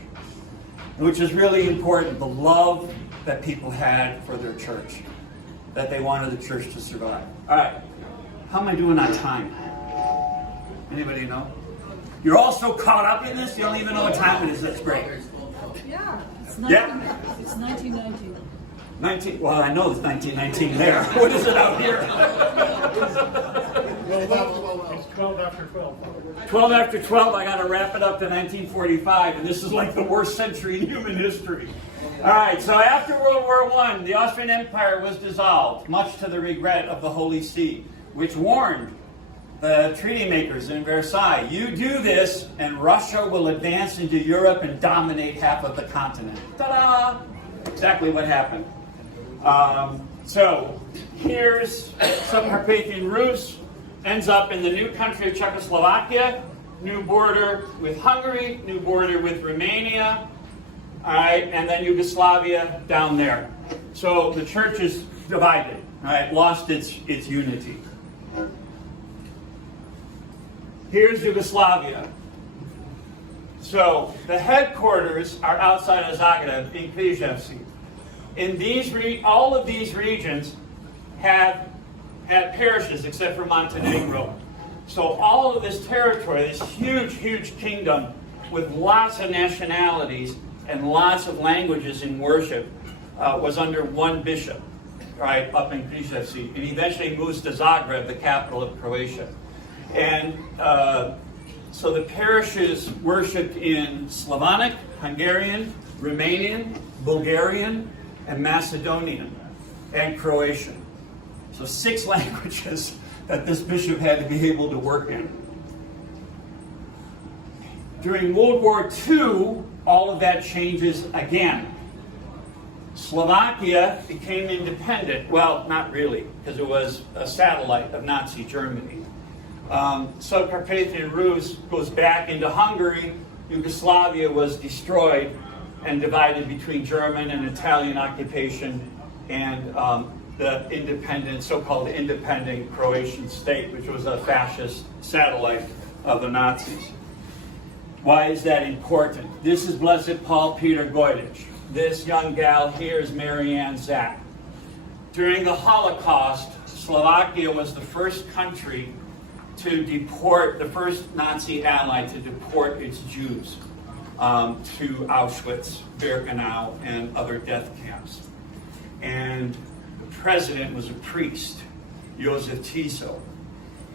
Which is really important, the love that people had for their church, that they wanted the church to survive. All right, how am I doing on time? Anybody know? You're all so caught up in this, you don't even know what time it is. That's great. Yeah, it's Yeah. It's 1919. Well, I know it's 1919 there. What is it out here? It's 12 after 12. 12 after 12, I got to wrap it up to 1945, and this is like the worst century in human history. All right, so after World War I, the Austrian Empire was dissolved, much to the regret of the Holy See, which warned the treaty makers in Versailles, you do this, and Russia will advance into Europe and dominate half of the continent. Ta-da! Exactly what happened. So here's Subcarpathian Rus, ends up in the new country of Czechoslovakia, new border with Hungary, new border with Romania, all right, and then Yugoslavia down there. So the church is divided, all right, lost its unity. Here's Yugoslavia. So the headquarters are outside of Zagreb in Križevci. In all of these regions have had parishes except for Montenegro. So all of this territory, this huge, huge kingdom with lots of nationalities and lots of languages in worship was under one bishop, right, up in Križevci. And eventually moves to Zagreb, the capital of Croatia. And so the parishes worshipped in Slavonic, Hungarian, Romanian, Bulgarian, and Macedonian, and Croatian. So 6 languages that this bishop had to be able to work in. During World War II, all of that changes again. Slovakia became independent. Well, not really, because it was a satellite of Nazi Germany. Subcarpathian Rus goes back into Hungary. Yugoslavia was destroyed and divided between German and Italian occupation and the independent, so-called independent Croatian state, which was a fascist satellite of the Nazis. Why is that important? This is Blessed Paul Peter Gojdic. This young gal here is Marianne Zack. During the Holocaust, Slovakia was the first country to deport, the first Nazi ally to deport its Jews to Auschwitz, Birkenau, and other death camps. And the president was a priest, Josef Tiso,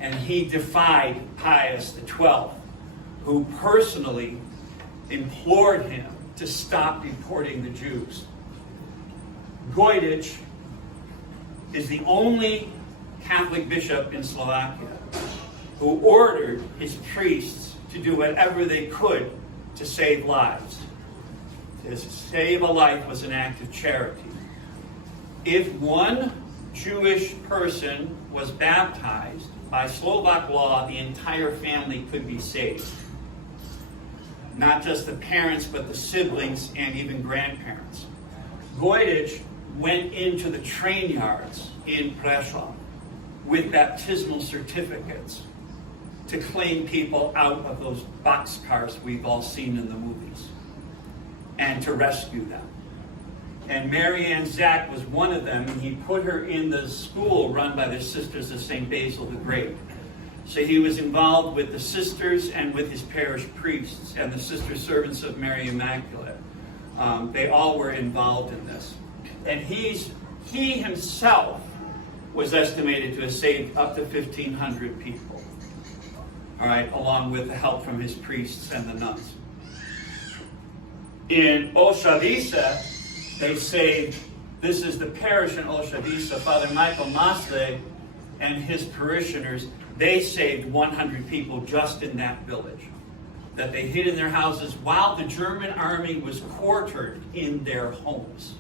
and he defied Pius XII, who personally implored him to stop deporting the Jews. Gojdic is the only Catholic bishop in Slovakia who ordered his priests to do whatever they could to save lives. To save a life was an act of charity. If one Jewish person was baptized, by Slovak law, the entire family could be saved. not just the parents, but the siblings and even grandparents. Voynich went into the train yards in Breslau with baptismal certificates to claim people out of those boxcars we've all seen in the movies and to rescue them. And Marianne Zach was one of them, and he put her in the school run by the Sisters of St. Basil the Great. So he was involved with the sisters and with his parish priests and the sister servants of Mary Immaculate. They all were involved in this. And he himself was estimated to have saved up to 1,500 people. All right, along with the help from his priests and the nuns. In Oshavice, they saved, this is the parish in Oshavice, Father Michael Masle and his parishioners, they saved 100 people just in that village that they hid in their houses while the German army was quartered in their homes.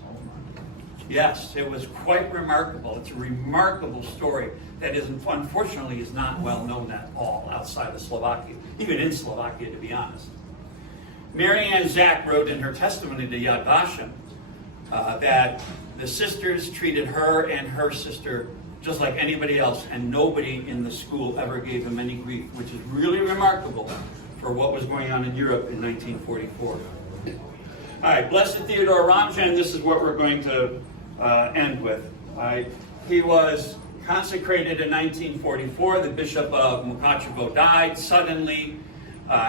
Yes, it was quite remarkable. It's a remarkable story that unfortunately is not well known at all outside of Slovakia, even in Slovakia, to be honest. Marianne Zach wrote in her testimony to Yad Vashem that the sisters treated her and her sister just like anybody else, and nobody in the school ever gave them any grief, which is really remarkable for what was going on in Europe in 1944. All right, Blessed Theodore Ramjan, this is what we're going to end with. All right. He was consecrated in 1944. The Bishop of Mukachevo died suddenly.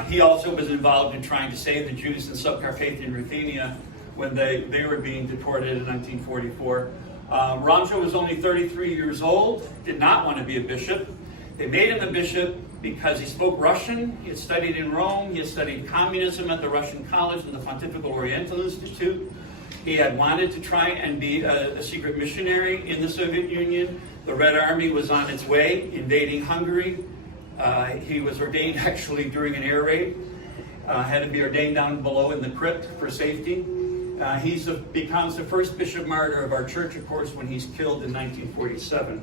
He also was involved in trying to save the Jews in Subcarpathian Ruthenia when they were being deported in 1944. Ramjo was only 33 years old, did not want to be a bishop. They made him a bishop because he spoke Russian. He had studied in Rome. He had studied communism at the Russian College and the Pontifical Oriental Institute. He had wanted to try and be a secret missionary in the Soviet Union. The Red Army was on its way, invading Hungary. He was ordained actually during an air raid. Had to be ordained down below in the crypt for safety. He becomes the first bishop martyr of our church, of course, when he's killed in 1947.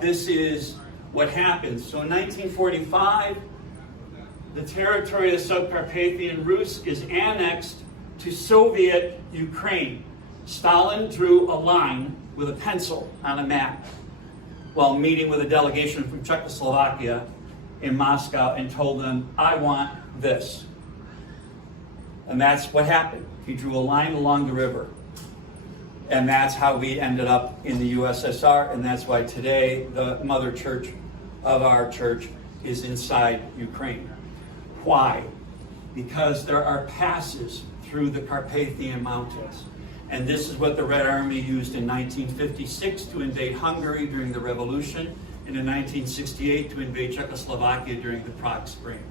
This is what happens. So in 1945, the territory of Subcarpathian Rus is annexed to Soviet Ukraine. Stalin drew a line with a pencil on a map while meeting with a delegation from Czechoslovakia in Moscow and told them, I want this. And that's what happened. He drew a line along the river. And that's how we ended up in the USSR, and that's why today the mother church of our church is inside Ukraine. Why? Because there are passes through the Carpathian Mountains. And this is what the Red Army used in 1956 to invade Hungary during the revolution, and in 1968 to invade Czechoslovakia during the Prague Spring.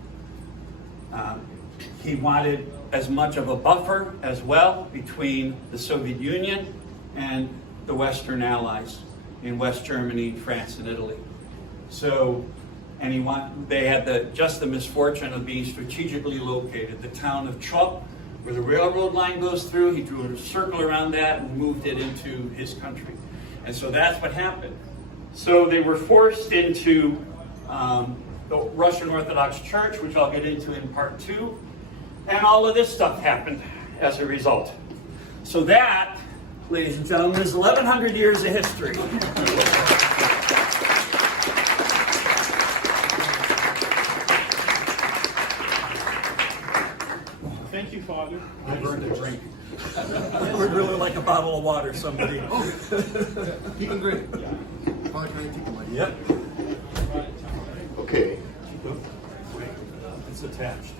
He wanted as much of a buffer as well between the Soviet Union and the Western Allies in West Germany, France, and Italy. So, and they had just the misfortune of being strategically located. The town of Chop, where the railroad line goes through, he drew a circle around that and moved it into his country. And so that's what happened. So they were forced into the Russian Orthodox Church, which I'll get into in part 2. And all of this stuff happened as a result. So that, ladies and gentlemen, is 1,100 years of history. Thank you, Father. I burned a drink. I would really like a bottle of water, somebody. Keep it great. Father, can I take the mic? Yep. Okay. It's attached.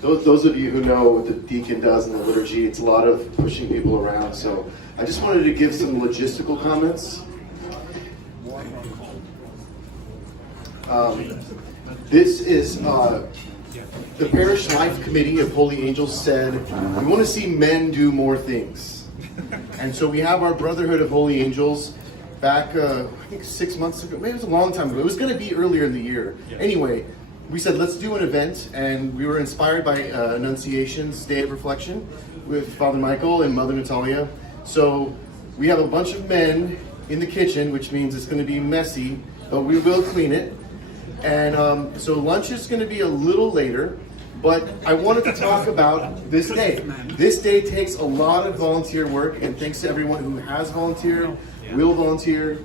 Those of you who know what the deacon does in the liturgy, it's a lot of pushing people around. So I just wanted to give some logistical comments. This is the Parish Life Committee of Holy Angels said, we want to see men do more things. And so we have our Brotherhood of Holy Angels back, I think 6 months ago. Maybe it was a long time ago. It was going to be earlier in the year. Yes. Anyway, we said, let's do an event, and we were inspired by Annunciation's Day of Reflection with Father Michael and Mother Natalia. So we have a bunch of men in the kitchen, which means it's going to be messy, but we will clean it. And so lunch is going to be a little later. But I wanted to talk about this day. This day takes a lot of volunteer work, and thanks to everyone who has volunteered, will volunteer.